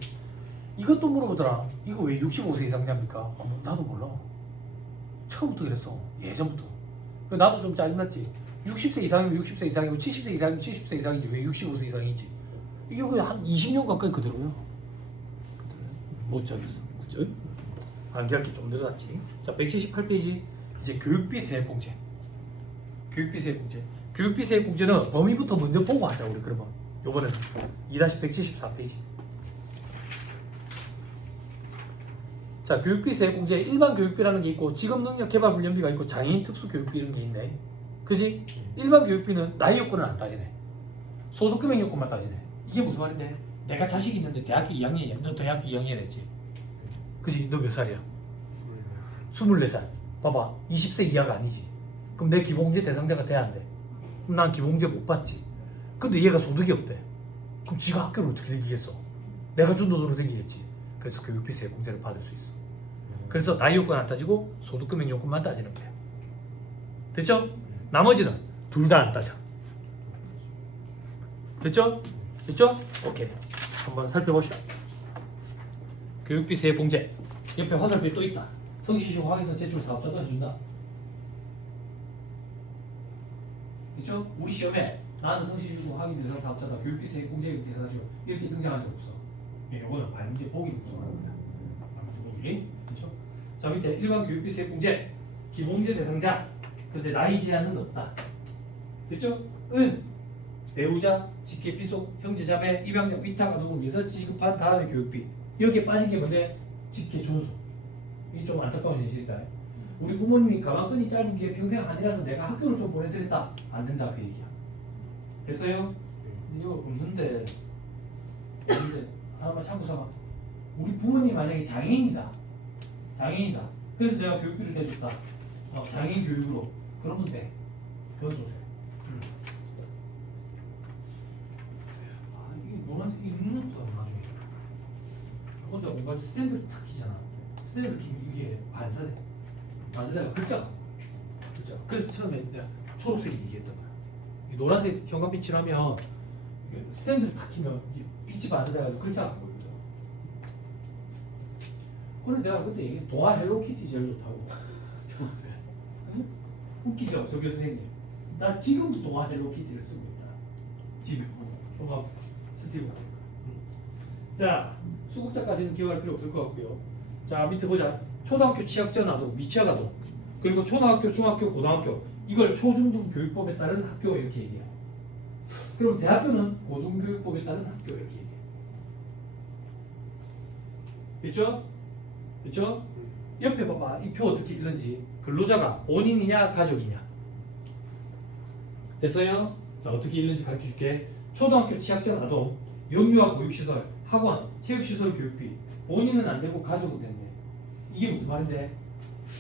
이것도 물어보더라. 이거 왜 65세 이상자입니까? 나도 몰라. 처음부터 그랬어. 예전부터. 나도 좀 짜증났지. 60세 이상이면 60세 이상이고 70세 이상이면 70세 이상이지. 왜 65세 이상이지? 이게 한 20년 가까이 그대로야. 못 짜겠어. 그죠? 암기할 게 좀 늘어났지. 자, 178페이지. 이제 교육비 세액 공제. 교육비 세액 공제는 범위부터 먼저 보고 하자. 우리 그러면. 요번에는 2-174페이지. 자, 교육비 세액 공제 일반 교육비라는 게 있고 직업능력개발훈련비가 있고 장애인 특수교육비 이런 게 있네. 그지? 일반 교육비는 나이 요건을 안 따지네. 소득금액 요건만 따지네. 이게 무슨 말인데? 내가 자식이 있는데 대학교 2학년이야. 너 대학교 2학년 했지? 그지? 너 몇 살이야? 24살. 봐봐. 20세 이하가 아니지. 그럼 내 기본공제 대상자가 돼야 안 돼? 그럼 난 기본공제 못 받지. 근데 얘가 소득이 없대. 그럼 지가 학교를 어떻게 다니겠어? 내가 준 돈으로 다니겠지. 그래서 교육비 세액 공제를 받을 수 있어. 그래서 나이 요건 안 따지고 소득금액 요건만 따지는 거야. 됐죠? 나머지는 둘 다 안 따져. 됐죠? 오케이. 한번 살펴봅시다. 교육비 세액 공제. 옆에 화살표 또 있다. 성실시효 확인서 제출 사업자도 해준다. 그렇죠? 우리 시험에 나는 성실시효 확인 대상 사업자다. 교육비 세액 공제 대상자죠. 이렇게 등장한 적 없어. 이거는 말문제 보기로 구성하는 거야. 말문제 보기. 그렇죠? 자, 밑에 일반 교육비 세액 공제 기본공제 대상자. 근데 나이 제한은 없다. 됐죠? 배우자, 직계, 비속, 형제자매, 입양자, 위탁 아동을 위해서 지급한 다음에 교육비. 여기에 빠진 게 뭔데? 직계, 존속. 이게 좀 안타까운 현실이다. 우리 부모님이 가만끈이 짧은 게 평생 아니라서 내가 학교를 좀 보내드렸다. 안 된다 그 얘기야. 됐어요? 이거 없는데 하나만 참고 삼아. 우리 부모님 만약에 장애인이다. 그래서 내가 교육비를 대줬다. 장애인 교육으로 그러면 돼. 그것도 돼. 이게 노란색 있는 것도 나중에 혼자 공부할 때 스탠드를 탁 키잖아. 스탠드를 키면 이게 반사돼가 글자. 그래서 처음에 내가 초록색이 얘기했던 거야. 이 노란색 형광빛이라면 스탠드를 탁 키면 이게 빛이 반사돼가지고 글자가 안 보이거든. 그래 내가 그때 얘기 동화 헬로키티 제일 좋다고. 웃기죠, 조교 선생님. 나 지금도 동화 헬로키티를 쓰고 있다. 지금 형광 스티브. 자, 수급자까지는 기억할 필요 없을 것 같고요. 자, 밑에 보자. 초등학교 취약전 아동, 미취학 아동, 그리고 초등학교, 중학교, 고등학교, 이걸 초중등 교육법에 따른 학교 이렇게 얘기해요. 그럼 대학교는 고등교육법에 따른 학교 이렇게 얘기해요. 됐죠? 됐죠? 옆에 봐봐. 이 표 어떻게 읽는지. 근로자가 본인이냐 가족이냐. 됐어요? 자, 어떻게 읽는지 가르쳐 줄게. 초등학교 취약전 아동, 영유아 보육시설, 학원, 체육시설 교육비. 본인은 안 되고 가족은 된대. 이게 무슨 말인데?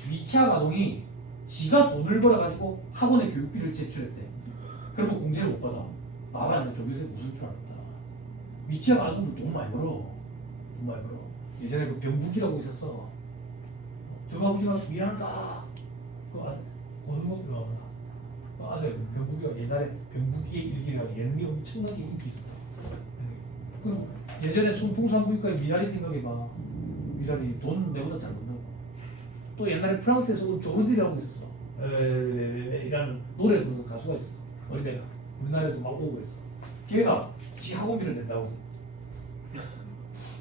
미취학 아동이 지가 돈을 벌어가지고 학원에 교육비를 제출했대. 그러면 공제를 못 받아. 말안 돼. 저기서 무슨 줄 알았다. 미취학 아동도 돈 많이 벌어. 예전에 그 병국이라고 있었어. 저거 아버지가 미안하다. 그 아들, 고등학교 아들 병국이가 옛날에 병국이의 일기라고 예능이 엄청나게 인기 있었다. 그럼 예전에 순풍산부인과에 미나리 생각해봐. 미나리 돈 내보다 잘 번다고. 또 옛날에 프랑스에서 조르디라고 있었어. 이라는 노래 부르는 가수가 있었어. 어린애가 우리나라에도 막 오고 있어. 걔가 지 학원비를 낸다고.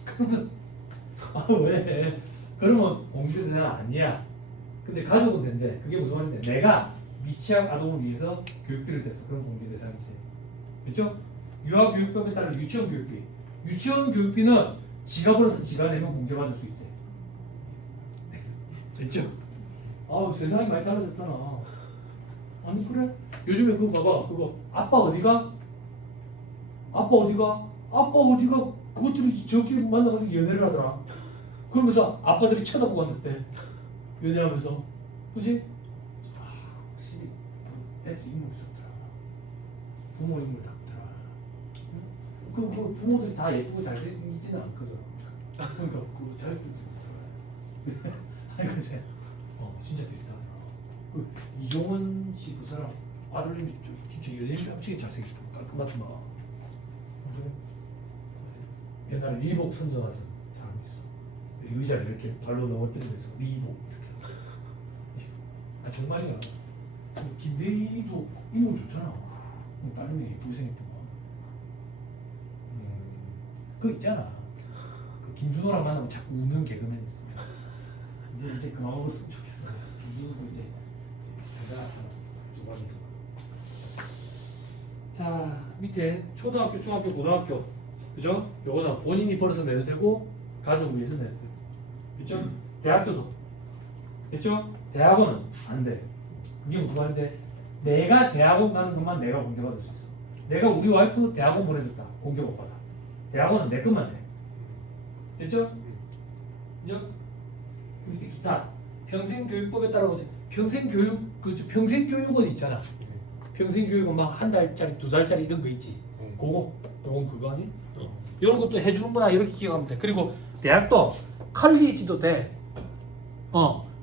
그러면 왜? 그러면 공주대상 아니야. 근데 가족은 된대. 그게 무슨 말인데? 내가 미취학 아동을 위해서 교육비를 댔어. 그럼 공주대상이지. 그렇죠? 유아교육법에 따른 유치원 교육비. 유치원 교육비는 지가 벌어서 지가 내면 공제받을 수 있대. 됐죠? 세상이 많이 달라졌잖아. 아니 그래? 요즘에 그거 봐봐. 그거 아빠 어디가? 그것들이 저끼리 만나가지고 연애를 하더라. 그러면서 아빠들이 쳐다보고 앉았대. 연애하면서. 그치? 확실히 애들 인물이 좋더라. 부모 인물 닦더라. 그 부모들이 다 예쁘고 잘생기지는 않거든. 그러니까 그 잘생기더라. 아니 그치? 진짜 비슷하더라. 그 이종원 씨 그 사람 아들님이 진짜 연예인 깜찍이 잘생겼다. 깔끔하더만. 그래? 옛날에 리복 선전하던 사람이 있어. 의자를 이렇게 발로 넘어뜨리면서 리복 이렇게. 정말이야. 김대희도 인물 좋잖아. 딸님이 예쁘게 생겼더만. 그거 있잖아. 그 김준호랑 만나면 자꾸 웃는 개그맨 있어. 이제 그만 울었으면 좋겠어. 김준호도 이제 제가 조각에서. 자, 밑에 초등학교, 중학교, 고등학교, 그죠? 요거는 본인이 벌어서 내도 되고 가족을 위해서 내도 되고, 그죠? 대학교도, 그죠? 대학원은 안 돼. 그게 무슨 말인데? 내가 대학원 가는 것만 내가 공제받을 수 있어. 내가 우리 와이프 대학원 보내줬다. 공제 못 받아. 대학원은 내 것만 해. 됐죠? 그죠? 밑에 기타. 평생교육법에 따라 보지. 평생교육원 있잖아. 평생교육은 막 한 달짜리, 두 달짜리 이런 거 있지. 요건 그거 아니? 이런 것도 해주는구나 이렇게 기억하면 돼. 그리고 대학도 칼리지도 돼.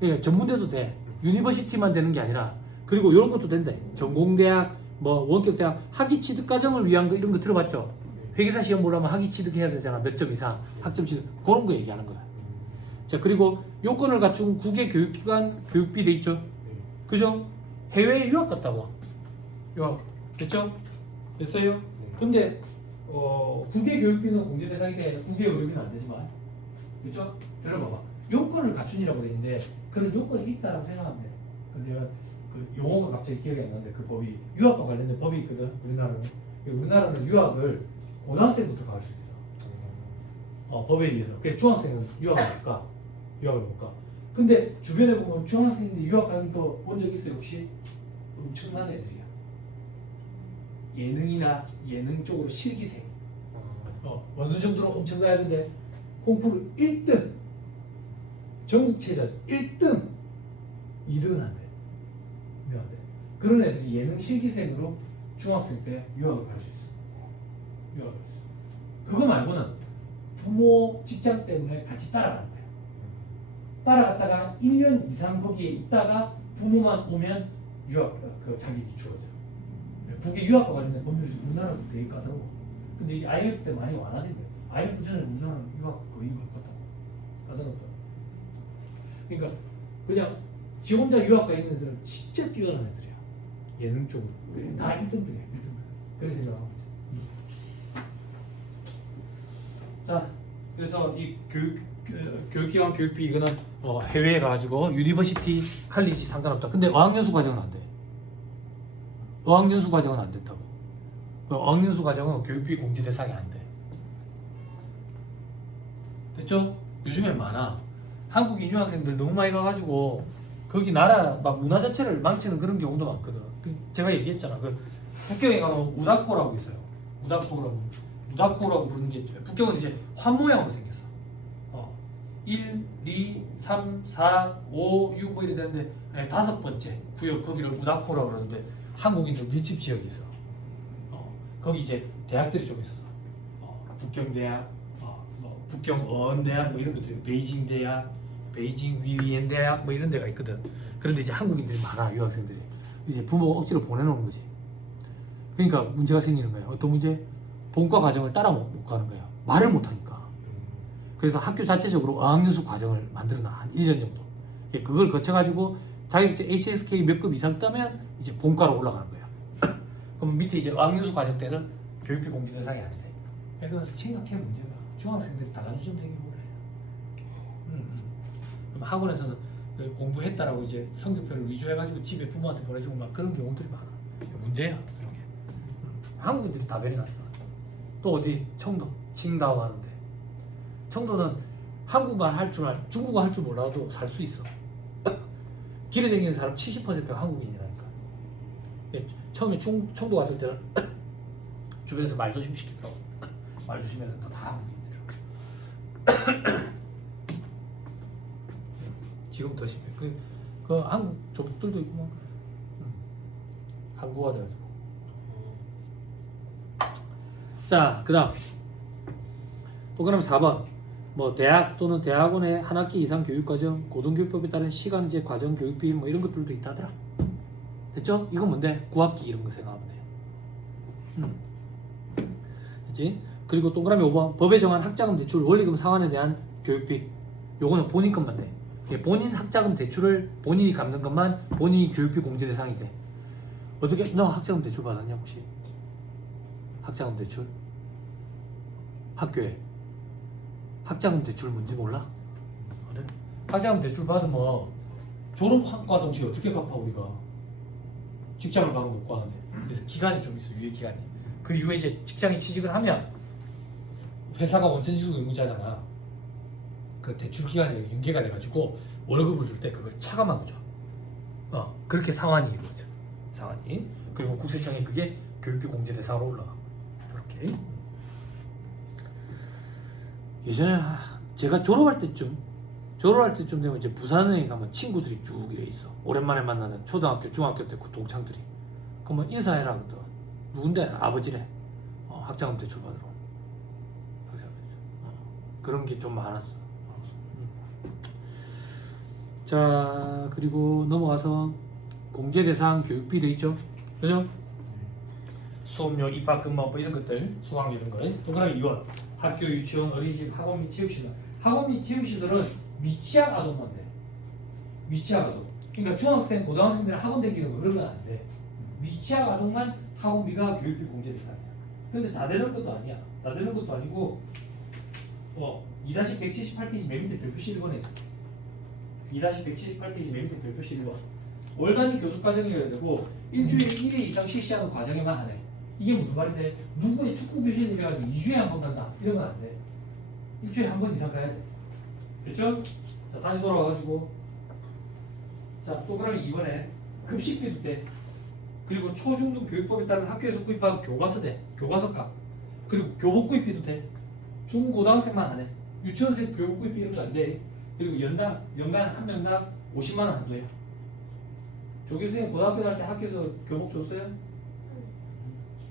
예, 전문대도 돼. 유니버시티만 되는 게 아니라. 그리고 이런 것도 된대. 전공대학, 뭐 원격대학, 학위 취득 과정을 위한 거 이런 거 들어봤죠? 회계사 시험 보려면 학위 취득해야 되잖아. 몇 점 이상 학점 취득 그런 거 얘기하는 거야. 자, 그리고 요건을 갖춘 국외 교육기관 교육비 돼 있죠? 그죠? 해외에 유학 갔다 와. 유학 됐죠? 됐어요? 근데 국외 교육비는 공제 대상이 돼. 국외 의료비는 안 되지만, 그렇죠? 들어봐봐. 요건을 갖춘이라고 돼 있는데 그런 요건이 있다라고 생각하면 돼. 근데 내가 그 용어가 갑자기 기억이 안 나는데 그 법이 유학과 관련된 법이 있거든. 우리나라는 유학을 고등학생부터 갈 수 있어. 법에 의해서. 그래 중학생은 유학을 못 가. 근데 주변에 보면 중학생인데 유학 가는 거 본 적 있어요 혹시? 엄청난 애들이야. 예능이나 예능 쪽으로 실기생. 어느 정도로 엄청나야 되는데 콩쿠르 1등, 전국체전 1등, 2등은 안 돼. 그런 애들이 예능 실기생으로 중학생 때 유학을 갈 수 있어. 유학을 갈 수 있어. 그거 말고는 부모 직장 때문에 같이 따라가는 거야. 따라갔다가 1년 이상 거기에 있다가 부모만 오면 유학 그 자격이 주어져. 그게 유학과 관련된 법률이 우리나라도 되게 까다로워. 근데 이게 IMF 때 많이 완화된 거야. IMF 전에 우리나라는 유학 거의 못 갔다. 까다롭다. 그러니까 그냥 지 혼자 유학 가 있는 애들은 진짜 뛰어난 애들이야. 예능 쪽으로 다 1등들이야. 1등들. 그래서 생각하면 돼. 자, 그래서 이 교육기관 교육비 이거는 해외에 가가지고 유니버시티 칼리지 상관없다. 근데 어학연수 과정은 안 돼. 어학연수 과정은 안 된다고. 어학연수 과정은 교육비 공제 대상이 안 돼. 됐죠? 요즘엔 많아. 한국인 유학생들 너무 많이 가가지고 거기 나라 막 문화 자체를 망치는 그런 경우도 많거든. 제가 얘기했잖아. 그 북경에 가면 우다코라고 있어요. 우다코라고 부르는 게 북경은 이제 환 모양으로 생겼어. 1, 2, 3, 4, 5, 6 뭐 이래 되는데 5번째 구역 거기를 우다코라고 그러는데 한국인들 밀집 지역이 있어. 거기 이제 대학들이 좀 있었어. 북경대학, 뭐 북경어원대학 뭐 이런 것들이 베이징 대학, 베이징 위위엔 대학 뭐 이런 데가 있거든. 그런데 이제 한국인들이 많아. 유학생들이 이제 부모가 억지로 보내놓은 거지. 그러니까 문제가 생기는 거야. 어떤 문제? 본과 과정을 따라 못 가는 거야. 말을 못 하니까. 그래서 학교 자체적으로 어학연수 과정을 만들어놔. 한 1년 정도. 그걸 거쳐가지고 자격증 HSK 몇 급 이상 따면 이제 본과로 올라가는 거야. 그럼 밑에 이제 어학연수 과정 때는 교육비 공제 대상이 안 돼. 그래서 심각해 문제가. 중학생들이 다간주점 되게 뭐래. 그럼 학원에서는 공부했다라고 이제 성적표를 위조해가지고 집에 부모한테 보내주고 막 그런 경우들이 많아. 문제야 그런 게. 한국인들이 다 배려났어. 또 어디 청도, 칭다오 하는데 청도는 한국말 할 줄 중국어 할 줄 몰라도 살 수 있어. 길에 다니는 사람 70%가 한국인이라니까. 처음에 청도 갔을 때는 주변에서 말 조심 시키더라고. 말 조심해서 다 한국인들. 지금 더 심해. 그 한국 조폭들도 있고 막 그래. 한국화 돼가지고. 자, 그다음 또 그럼 4번 뭐 대학 또는 대학원의 한 학기 이상 교육과정, 고등교육법에 따른 시간제 과정 교육비 뭐 이런 것들도 있다더라. 됐죠? 이건 뭔데? 9학기 이런 거 생각하면 돼요. 됐지? 그리고 동그라미 5번 법에 정한 학자금 대출 원리금 상환에 대한 교육비. 요거는 본인 것만 돼. 본인 학자금 대출을 본인이 갚는 것만 본인이 교육비 공제 대상이 돼. 어떻게? 너 학자금 대출 받았냐 혹시? 학자금 대출? 학교에 학자금 대출 뭔지 몰라? 그래? 학자금 대출 받으면 졸업학과 동시에 어떻게 갚아 우리가? 직장을 가면 못 가는데. 그래서 기간이 좀 있어. 유예 기간이. 그 이후에 이제 직장에 취직을 하면 회사가 원천지수 의무자잖아. 그 대출 기간이 연계가 돼가지고 월급을 줄 때 그걸 차감하고 줘. 그렇게 상환이 이루어져. 상환이. 그리고 국세청에 그게 교육비 공제 대상으로 올라가. 그렇게. 예전에 제가 졸업할 때쯤 되면 이제 부산에 가면 친구들이 쭉 이래 있어. 오랜만에 만나는 초등학교, 중학교 때 그 동창들이. 그러면 인사해라 그러더. 누군데? 아버지래. 학자금 대출 받으러. 그런 게 좀 많았어. 자, 그리고 넘어가서 공제 대상 교육비 돼 있죠. 그죠? 수업료, 입학금뭐 뭐 이런 것들, 수강료 이런 거. 동그라미 2번. 학교, 유치원, 어린이집, 학원 및 체육시설. 학원 및 체육시설은 미취학 아동만 돼. 미취학 아동. 그러니까 중학생, 고등학생들은 학원 다니는 거 그런 건 안 돼. 미취학 아동만 학원비가 교육비 공제 대상이야. 근데 다 되는 것도 아니야. 다 되는 것도 아니고 2-178페이지 맨 밑에 별표시 1번에 있어. 2-178페이지 맨 밑에 별표시 1번. 월 단위 교수 과정이어야 되고 일주일에 1회 이상 실시하는 과정에만 하네. 이게 무슨 말인데? 누구의 축구 교실이 돼가지고 2주에 한 번 간다. 이런 건 안 돼. 일주일에 한 번 이상 가야 돼. 됐죠? 자, 다시 돌아와가지고 자, 동그라미 2번에 급식비도 돼. 그리고 초중등 교육법에 따른 학교에서 구입한 교과서대, 교과서값, 그리고 교복 구입비도 돼. 중고등학생만 안 해. 유치원생 교복 구입비 이런 거 안 돼. 그리고 연간 한 명당 50만 원 한도예요. 조교수님 고등학교 다닐 때 학교에서 교복 줬어요?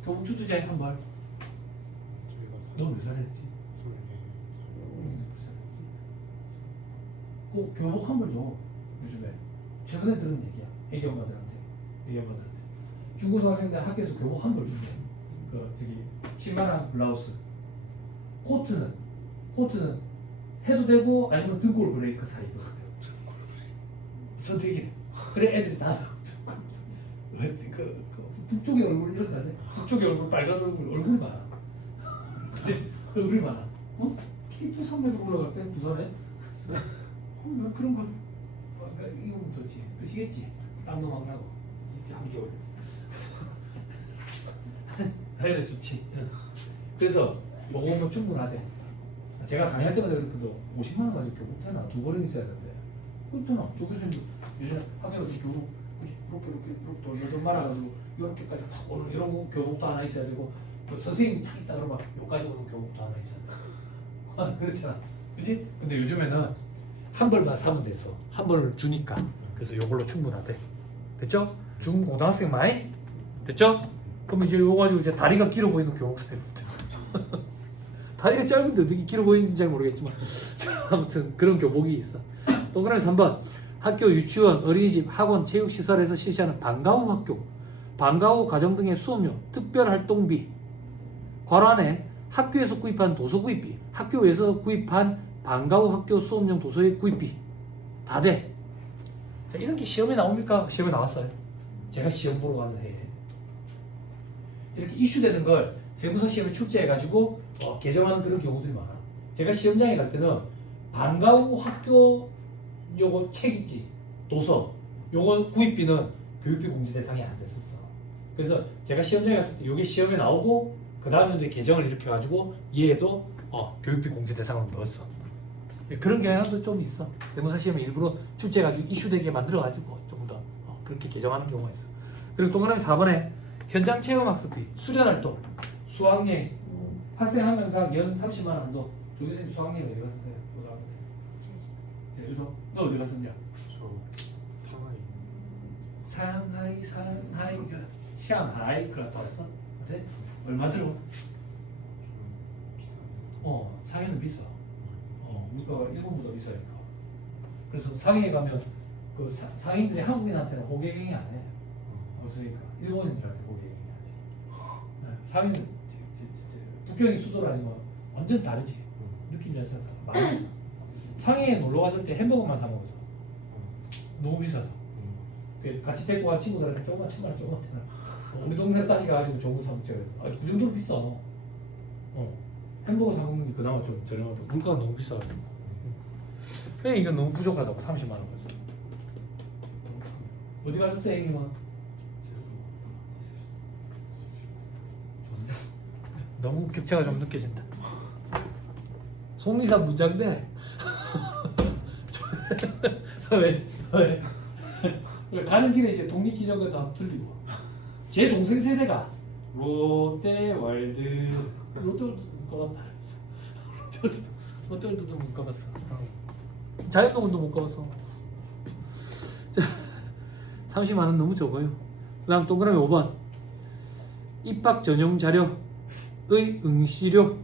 교복 주투제 한 번. 넌 몇 살 했지? 꼭 교복 한 벌 줘. 요즘에 최근에 들은 얘기야. 애기 엄마들한테. 중고등학생들 학교에서 교복 한 벌 준대. 그 저기 10만 원 블라우스. 코트는 해도 되고 아니면 등골 브레이크 사이도 선택이네. 그래 애들이 다서 그 북쪽의 얼굴 이런 거네. 북쪽의 얼굴 빨간 얼굴이 많아. 얼굴이 많아. 어? K2 300 올라갈 때 부산에 그런 거 이거면 좋지. 드시겠지. 땀도 막 나고 이렇게 한겨울에. 그래 좋지. 그래서 요거면 충분하대. 제가 강의할 때마다 그랬거든. 50만 원 가지고 교복 되나? 두 벌은 있어야 된대. 그렇잖아. 조 교수님 요즘 학교에서 교복 이렇게 돈 말아가지고 이렇게까지 팍 오는 이런 거 교복도 하나 있어야 되고 또 선생님이 탁 있다 그러면 요까지 오는 교복도 하나 있어야 돼. 아, 그렇잖아. 그렇지? 근데 요즘에는 한 벌만 사면 돼서 한 벌을 주니까 그래서 요걸로 충분하대. 됐죠? 중고등학생 많이? 됐죠? 그럼 이제 요거 가지고 이제 다리가 길어 보이는 교복 사야 돼. 다리가 짧은데 어떻게 길어 보이는지 잘 모르겠지만 자, 아무튼 그런 교복이 있어. 동그라미 3번 학교, 유치원, 어린이집, 학원, 체육시설에서 실시하는 방과 후 학교, 방과 후 과정 등의 수업료, 특별활동비 괄호 안에 학교에서 구입한 도서 구입비, 학교에서 구입한 방과 후 학교 수업용 도서의 구입비 다 돼. 자, 이런 게 시험에 나옵니까? 시험에 나왔어요. 제가 시험 보러 가는 해에 이렇게 이슈되는 걸 세무사 시험에 출제해가지고 개정하는 그런 경우들이 많아. 제가 시험장에 갈 때는 방과 후 학교 요거 책 있지, 도서 요거 구입비는 교육비 공제 대상이 안 됐었어. 그래서 제가 시험장에 갔을 때 요게 시험에 나오고 그 다음에 이제 개정을 이렇게 해가지고 얘도 교육비 공제 대상으로 넣었어. 그런 경향도 좀 있어. 세무사 시험에 일부러 출제해가지고 이슈되게 만들어가지고 좀 더 그렇게 개정하는 경우가 있어. 그리고 동그라미 4번에 현장 체험 학습비, 수련활동, 수학여행 학생 한 명당 연 30만 원 한도. 조교수님 수학여행 어디 갔었어요? 고등학교 때. 제주도? 너 어디 갔었냐? 저 상하이. 상하이 샹하이 그랬다 왔어? 그래? 얼마 들어? 좀 비싼데. 상해는 비싸. 물가가 일본보다 비싸니까. 그래서 상해에 가면 그 상인들이 한국인한테는 호객행위 안 해. 없으니까 일본인들한테 호객행위 하지. 상해는 북경이 수도를 하지만 완전 다르지. 느낌이 완전 달라. 많이. 상해에 놀러 갔을 때 햄버거만 사 먹어서 너무 비싸서. 그래서 같이 데리고 간 친구들한테 조금만 치마를 우리 동네 따시 가가지고 좋은 거 사 먹자 그래서 그 정도로 비싸. 햄버거 사 먹는 게 그나마 좀 저렴하고 물가가 너무 비싸가지고. 그냥 이건 너무 부족하다고 30만 원 거죠. 어디 갔었어요, 형님은? 좋네. 너무 격차가 좀 느껴진다. 속리산 문장대. 왜 가는 길에 이제 독립기념관도 한번 들리고. 제 동생 세대가 롯데월드 롯데월드 못 가봤다. 롯데월드도 못 가봤어. 자연동원도 못 가봤어. 30만 원 너무 적어요. 그다음 동그라미 5번 입학 전용 자료의 응시료.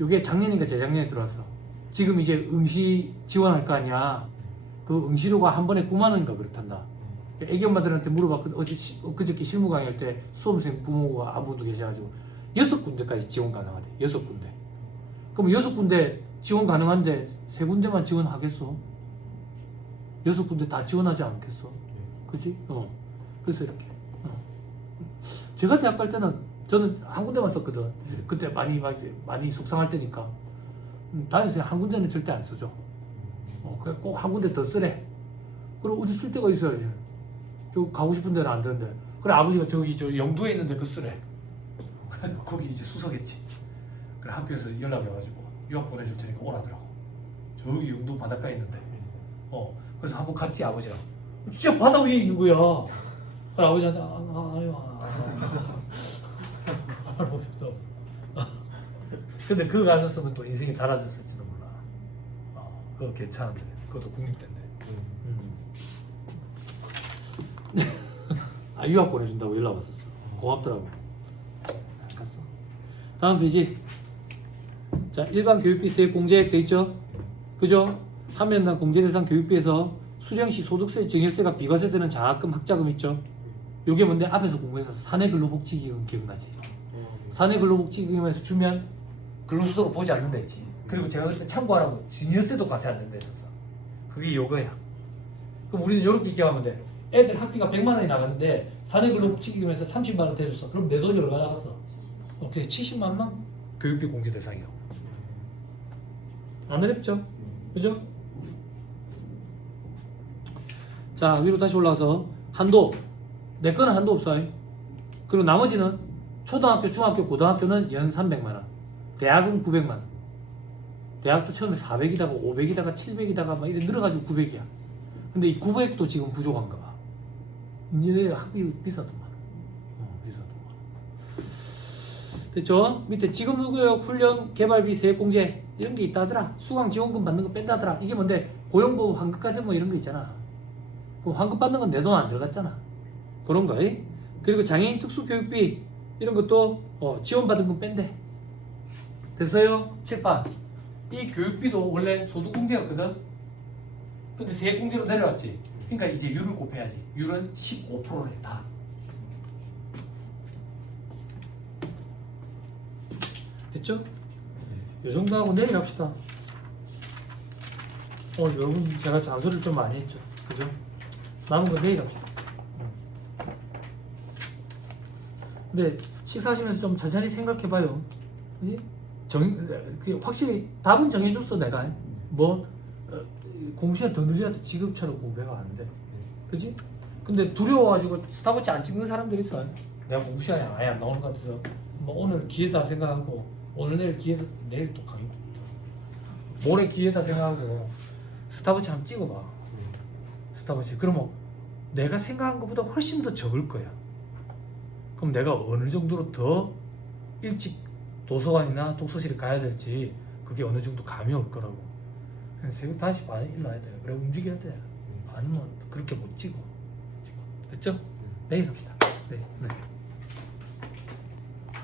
이게 작년인가 재작년에 들어왔어. 지금 이제 응시 지원할 거 아니야. 그 응시료가 한 번에 9만 원인가 그렇단다. 애기 엄마들한테 물어봤거든. 그저께 실무 강의할 때 수험생 부모가 아무도 계셔가지고 6군데까지 지원 가능하대. 6군데. 그럼 6군데 지원 가능한데 3군데만 지원하겠어? 6군데 다 지원하지 않겠어? 그지? 그래서 이렇게. 제가 대학 갈 때는 저는 한 군데만 썼거든. 그때 많이 속상할 때니까. 다니면서 한 군데는 절대 안 써줘. 꼭 한 군데 더 쓰래. 그럼 어디 쓸 데가 있어야지. 저 가고 싶은 데는 안 되는데. 그래 아버지가 저기 저 영도에 있는데 그 쓰래. 거기 이제 수석했지. 그래 학교에서 연락이 와가지고 유학 보내줄 테니까 오라더라고. 저기 영도 바닷가에 있는데. 그래서 한번 갔지 아버지랑. 진짜 바다 위에 있는 거야. 아버지한테 근데 그거 가졌으면 또 인생이 달라졌을지도 몰라. 그거 괜찮은데. 그것도 국립대인데. 유학 보내준다고 연락 왔었어. 고맙더라고. 갔어. 다음 페이지. 자, 일반 교육비 세액 공제액 돼 있죠? 그죠? 하면난 공제 대상 교육비에서 수령 시 소득세, 증여세가 비과세되는 장학금, 학자금 있죠? 요게 뭔데? 앞에서 공부해서 사내근로복지기금 기억나지? 사내근로복지기금에서 주면 근로소득으로 보지 않는다 했지. 그리고 제가 그때 참고하라고 증여세도 과세 안 된다 했었어. 그게 요거야. 그럼 우리는 요렇게 기억하면 돼. 애들 학비가 100만 원이 나갔는데 사내근로복지기금에서 30만 원 대줬어. 그럼 내 돈이 얼마 나갔어? 그냥 70만 원만 교육비 공제 대상이라고. 안 어렵죠? 그죠? 자, 위로 다시 올라가서 한도. 내 거는 한도 없어. 그리고 나머지는 초등학교, 중학교, 고등학교는 연 300만 원. 대학은 900만 원. 대학도 처음에 400이다가 500이다가 700이다가 막 이렇게 늘어가지고 900이야. 근데 이 900도 지금 부족한가 봐. 이제 학비 비싸더만. 비싸더만. 됐죠? 밑에 지급의료 훈련 개발비 세액공제 이런 게 있다더라. 수강 지원금 받는 거 뺀다더라. 이게 뭔데? 고용보험 환급까지 뭐 이런 거 있잖아. 그럼 환급 받는 건 내 돈 안 들어갔잖아. 그런 거. 그리고 장애인 특수교육비 이런 것도 지원받은 건 뺀대. 됐어요? 칠판. 이 교육비도 원래 소득공제였거든. 근데 세액공제로 내려왔지. 그러니까 이제 율을 곱해야지. 율은 15%래 다. 됐죠? 이 정도 하고 내일 합시다. 여러분 제가 잔소리를 좀 많이 했죠. 그죠? 남은 거 내일 합시다. 근데 식사하시면서 좀 천천히 생각해봐요. 확실히 답은 정해줬어 내가. 공부 시간 더 늘려야 돼. 지금처럼 공부가 안 돼. 그지? 근데 두려워가지고 스탑워치 안 찍는 사람들 있어. 내가 공부 시간에 아예 안 나오는 것 같아서 오늘 기회다 생각하고 오늘 내일 기회다, 내일 또 강의 모레 기회다 생각하고 스탑워치 한번 찍어봐. 스탑워치. 그러면 내가 생각한 것보다 훨씬 더 적을 거야. 그럼 내가 어느 정도로 더 일찍 도서관이나 독서실에 가야 될지 그게 어느 정도 감이 올 거라고. 새벽 5시 반에 일어나야 돼. 그래 움직여야 돼. 아니면 그렇게 못 찍어. 됐죠? 내일 합시다. 네.